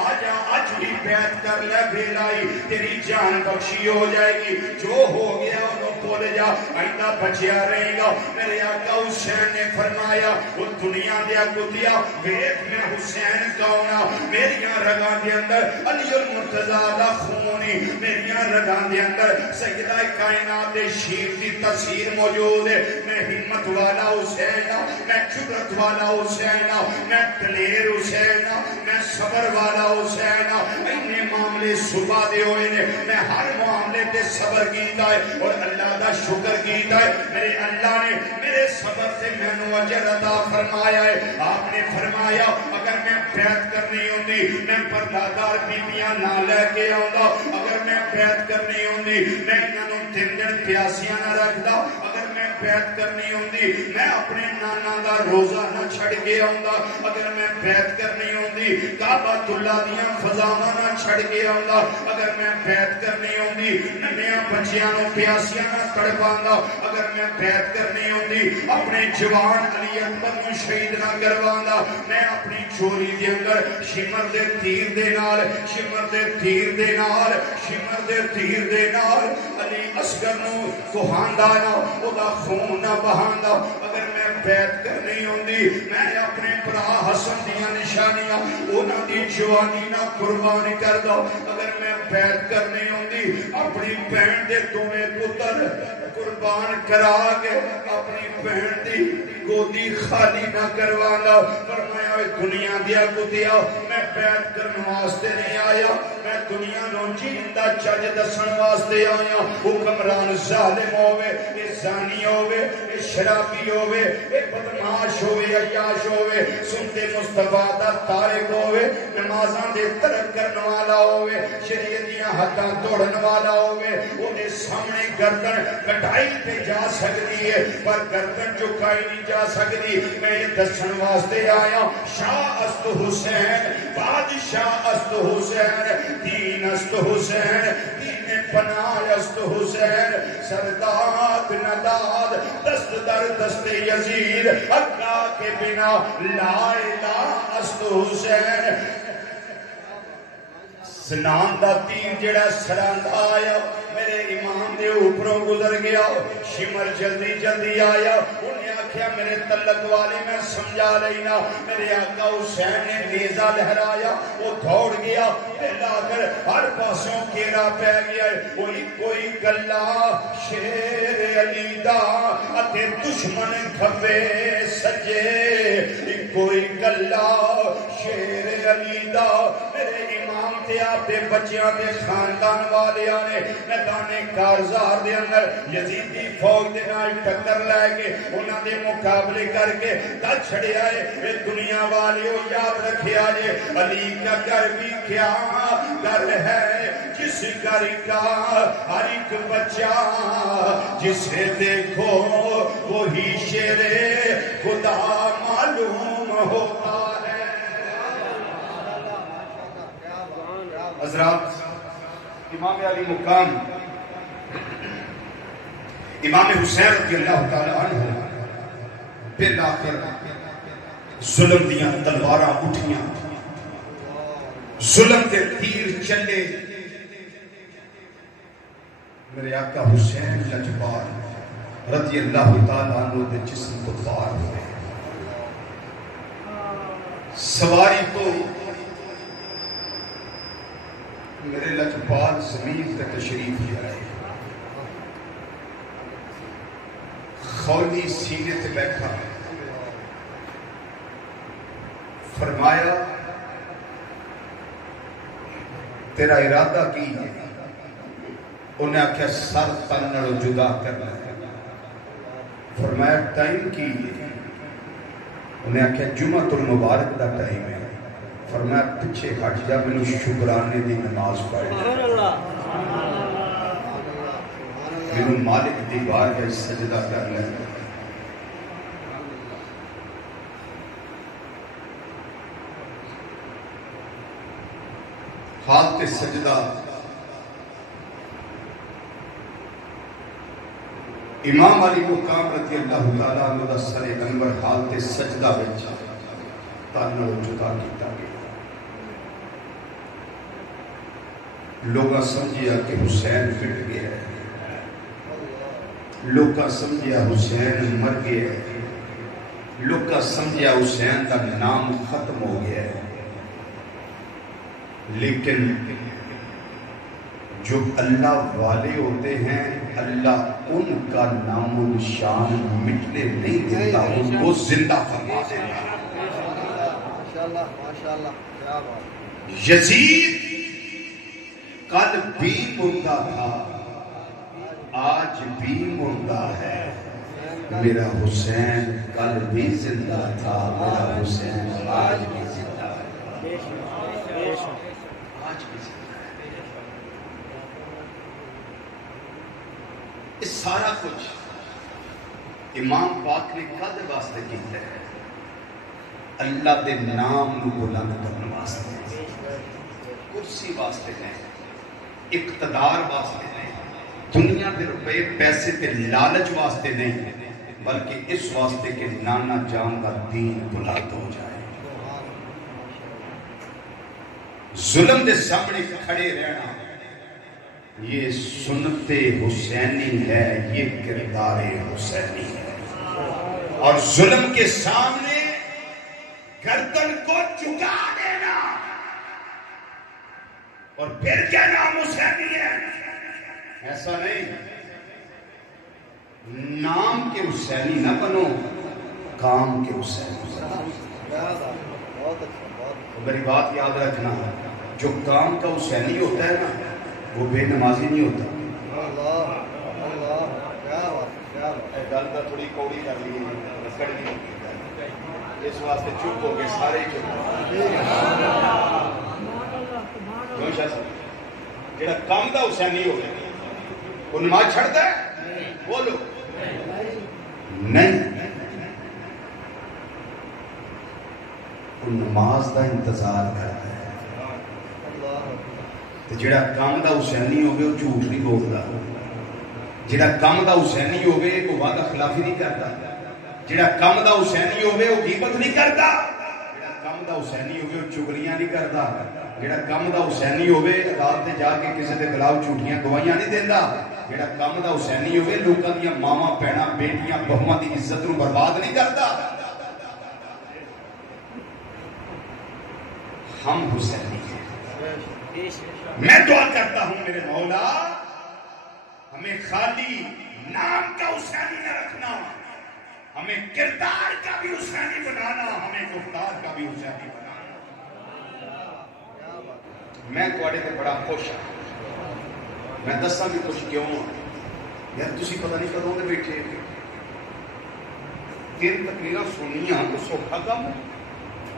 آجا آج بھی بیعت کر لے بھیلائی تیری جان بخشی ہو جائے گی جو ہو گیا انہوں بولے جا آئندہ بچیا رہے گا میرے آقا حسین نے فرمایا وہ دنیا دیا کتیا ویت میں حسین کہونا میریاں رگاں دے اندر علی المرتضیٰ دا خونی میریاں رگاں دے اندر سیدہ کائنات شیر کی تصویر موجود ہے میں ہمت والا حسین میں جرت والا حسین میں دلیر حسین میں صبر والا حسین انہیں معاملے صبح دے ہوئے نے میں ہر معاملے تے صبر کیتا ہے اور اللہ دا شکر کیتا ہے میرے اللہ نے میرے صبر سے میں نو اجر عطا فرمایا ہے آپ نے فرمایا اگر میں بیعت کرنی ہوندی میں پردادار بیبیاں نہ لے کے آؤں گا اگر میں بیعت کرنی ہوندی میں انہوں 3 دن پیاسیاں نہ رکھدا اگر میں بیعت کرنی ہوندی میں اپنے نانا دا روزہ نہ چھڑ کے آؤں گا اگر میں بیعت کرنی ہوندی کعبۃ اللہ دیاں فضاواں نہ چھڑ کے آؤں گا اگر میں بیعت کرنی ہوندی ننیاں بچیاں نو پیاسیاں نہ تڑپاں گا اگر میں بیعت کرنی ہوندی اپنے جوان علی اکبر نو شہید نہ کرواں گا میں اپنی چوری دے اندر شمر دے تیر دے نال شمر دے تیر دے نال شمر دے تیر دے نال علی اصغر نو کوہاندا نہ او دا خون نہ بہاندا اگر میں بیعت کرنی ہوندی میں اپنے بھرا حسن دیاں نشانیاں انہاں دی جوانی نہ قربان کردا اگر میں بیعت کرنی ہوندی اپنی بہن دے دوویں پتر قربان کرا کے اپنی بہن دی گودی خالی نہ کروانا فرمایا دنیا دیا کتیا میں بیعت کرنے واسطے نہیں آیا میں دنیا نو جیندہ چج دسن واسطے آیا حکمران ظالم ہوئے اے زانی ہوئے اے شرابی ہوئے اے بدماش ہوئے عیاش ہوئے سنتے مصطفیٰ دا دا تارک ہوئے نمازاں دے ترک کرن والا ہوئے شریعت دیاں حداں توڑن والا ہوئے وہ دے سامنے گردن کٹائی پہ جا سکتی ہے پر گردن جھکائی نہیں جا سکتی میں یہ دسن واسطے آیا شاہ است حسین بادشاہ است حسین دین است حسین دین پناہ است حسین سرداد نداد دست در دست یزید اللہ کے بنا لا الہ است حسین سنان دا تیر جڑا سرند آیا میرے امام دے اوپروں گزر گیا شمر جلدی جلدی آیا انہیں آکھیا میرے تلک والے میں سمجھا لینا میرے آقا حسین نے نیزہ لہرایا وہ دوڑ گیا لا کر ہر پاسوں کیرا پہ گیا وہی کوئی گلہ شیر علی دا اتے دشمن کھبے سجے کوئی گلہ شیر علی دا میرے امام تے آپ دے بچیاں دے خاندان والے آنے میدانے کارزار دے اندر یزیدی فوج دے نال ٹکر لے کے انہاں دے مقابلے کر کے دا چھڑے آئے اے دنیا والیوں یاد رکھے آجے علی کا گھر بھی کیا گھر ہے جس گھر کا ہر ایک بچہ جسے دیکھو وہی شیر خدا معلوم ہوتا ہے حضرات امام علی مقام امام حسین رضی اللہ تعالی عنہ پھر آخر ظلم دیاں تلواراں اٹھیاں ظلم دے تیر چلے میرے آقا حسین لجپال رضی اللہ تعالی عنہ دے جسم کو پار ہوئے سواری تو میرے لجپال زمین تک تشریف لے آئے خولی سینے تے بیٹھا فرمایا تیرا ارادہ کی ہے انہیں آکھیا سر تنڑ جدا کرنا فرمایا ٹائم کی ہے انہیں آکھیا جمعہ المبارک دا ٹائم ہے فرمایا پچھے ہٹ جا میں شکرانے دی نماز پڑھ میں مالک دی بارگاہ سجدہ کر لیں حالت سجدہ امام علی مقام رضی اللہ تعالیٰ عنہ دا سر انور حالت سجدہ بچ تانوں جدا کیتا گیا لوگاں سمجھیا کہ حسین پٹ گیا ہے لوگاں سمجھیا حسین مر گیا ہے لوگاں سمجھیا حسین کا نام ختم ہو گیا ہے لیکن جو اللہ والے ہوتے ہیں اللہ ان کا نام و نشان مٹنے نہیں دیتا ان کو زندہ فرما دیتا یزید کل بھی مردہ تھا آج بھی مردہ ہے میرا حسین کل بھی زندہ تھا میرا حسین آج بھی زندہ ہے آج بھی زندہ ہے اس سارا کچھ امام پاک نے کد واسطے کیتا ہے اللہ دے نام نو بلند کرنے واسطے کرسی واسطے نہیں اقتدار واسطے نہیں دنیا دے روپے پیسے تے لالچ واسطے نہیں بلکہ اس واسطے کہ نانا جان کا دین بلند ہو جائے ظلم دے سامنے کھڑے رہنا یہ سنت حسینی ہے یہ کردار حسینی ہے اور ظلم کے سامنے گردن کو چکا دینا اور پھر کیا نام حسینی ہے ایسا نہیں نام کے حسینی نہ بنو کام کے حسینی میری بات یاد رکھنا جو کام کا حسینی ہوتا ہے نا وہ بے نمازی نہیں ہوتا گل کا تھوڑی کوڑی کر لی اس واسطے چپ ہو گئے سارے ہی چپ کیوں شاہ صاحب جڑا کام دا حسینی ہو گیا وہ نماز چھڑتا ہے بولو نہیں وہ نماز دا انتظار کرتا ہے جڑا کام دا حسینی ہو گیا وہ جھوٹ نہیں بولتا جڑا کام دا حسینی ہو گئے وہ وعدہ خلافی نہیں کرتا جڑا کام دا حسینی ہو گئے وہ غیبت نہیں کرتا جڑا کام دا حسینی ہو گئے وہ چگلیاں نہیں کرتا جڑا کام دا حسینی ہو گئے عدالت جا کے کسی دے خلاف جھوٹیاں گواہیاں نہیں دیندا جڑا کام دا حسینی ہو گئے لوکاں دیاں ماواں بہناں بیٹیاں بہواں دی عزت نوں برباد نہیں کرتا ہم حسینی ہیں میں دعا کرتا ہوں میرے مولا ہمیں خالی نام کا حسینی نہ رکھنا ہمیں کردار کا بھی حسینی بنانا ہمیں گفتار کا بھی حسینی بنانا میں تواڈے تے بڑا خوش ہوں میں دساں بھی خوش کیوں ہوں یار تسی پتہ نہیں کدوں دے بیٹھے تین تقریراں سنیاں تو سوکھا کم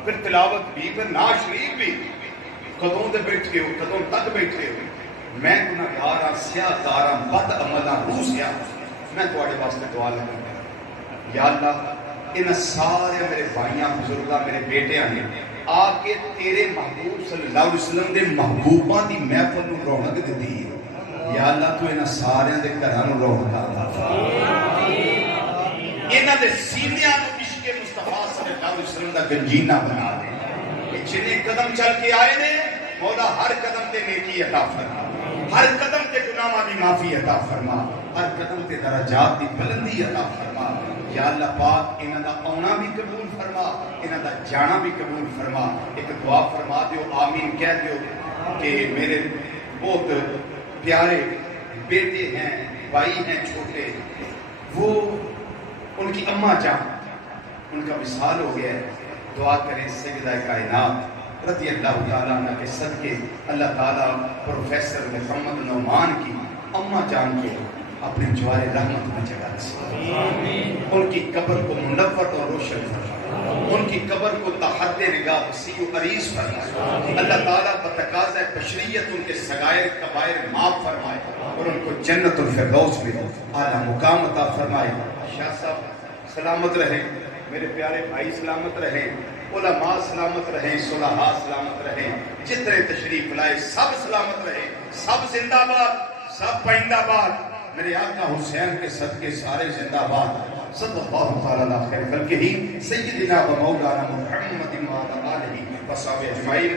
پھر تلاوت بھی پھر نعت شریف بھی کدوں دے بیٹھے ہو کدوں تک بیٹھے ہو میں گناہگار ہاں سیاہ کار ہاں بد عمل ہاں روح سیاہ میں تواڈے واسطے دعا لگا یا اللہ ان سارے میرے بھائیاں بزرگاں میرے بیٹیاں نے آ کے تیرے محبوب صلی اللہ علیہ وسلم دے محبوباں دی محفل نوں رونق دتی یا اللہ تو انہاں سارے دے گھراں نوں رونق عطا فرما انہاں دے سینیاں نوں عشق مصطفیٰ صلی اللہ علیہ وسلم دا گنجینہ بنا دے جنہیں قدم چل کے آئے نے مولا ہر قدم تے نیکی عطا فرما ہر قدم تے گناہاں دی معافی عطا فرما ہر قدم تے درجات دی بلندی عطا فرما یا اللہ پاک انہاں دا آنا بھی قبول فرما انہاں دا جانا بھی قبول فرما ایک دعا فرما دیو آمین کہہ دیو کہ میرے بہت پیارے بیٹے ہیں بھائی ہیں چھوٹے وہ ان کی اماں جان ان کا وصال ہو گیا ہے دعا کریں سیدہ کائنات رضی اللہ تعالیٰ عنہ کے صدقے اللہ تعالیٰ پروفیسر محمد نعمان کی اماں جان کے اپنے جوار رحمت میں جگہ دے ان کی قبر کو منور اور روشن فرما ان کی قبر کو تحت نگاہ وسیع و عریض فرما اللہ تعالیٰ بتقاضۂ بشریت ان کے صغائر کبائر معاف فرمائے اور ان کو جنت الفردوس میں اعلیٰ مقام عطا فرمائے شاہ صاحب سلامت رہیں میرے پیارے بھائی سلامت رہیں علماء سلامت رہیں صلحاء سلامت رہیں جتنے تشریف لائے سب سلامت رہیں سب زندہ باد سب پائندہ باد میرے آقا حسین کے صدقے سارے زندہ باد صلی اللہ تعالیٰ علیہ خیر خلقہ سیدنا و مولانا محمد وعلی آلہ وصحبہ اجمعین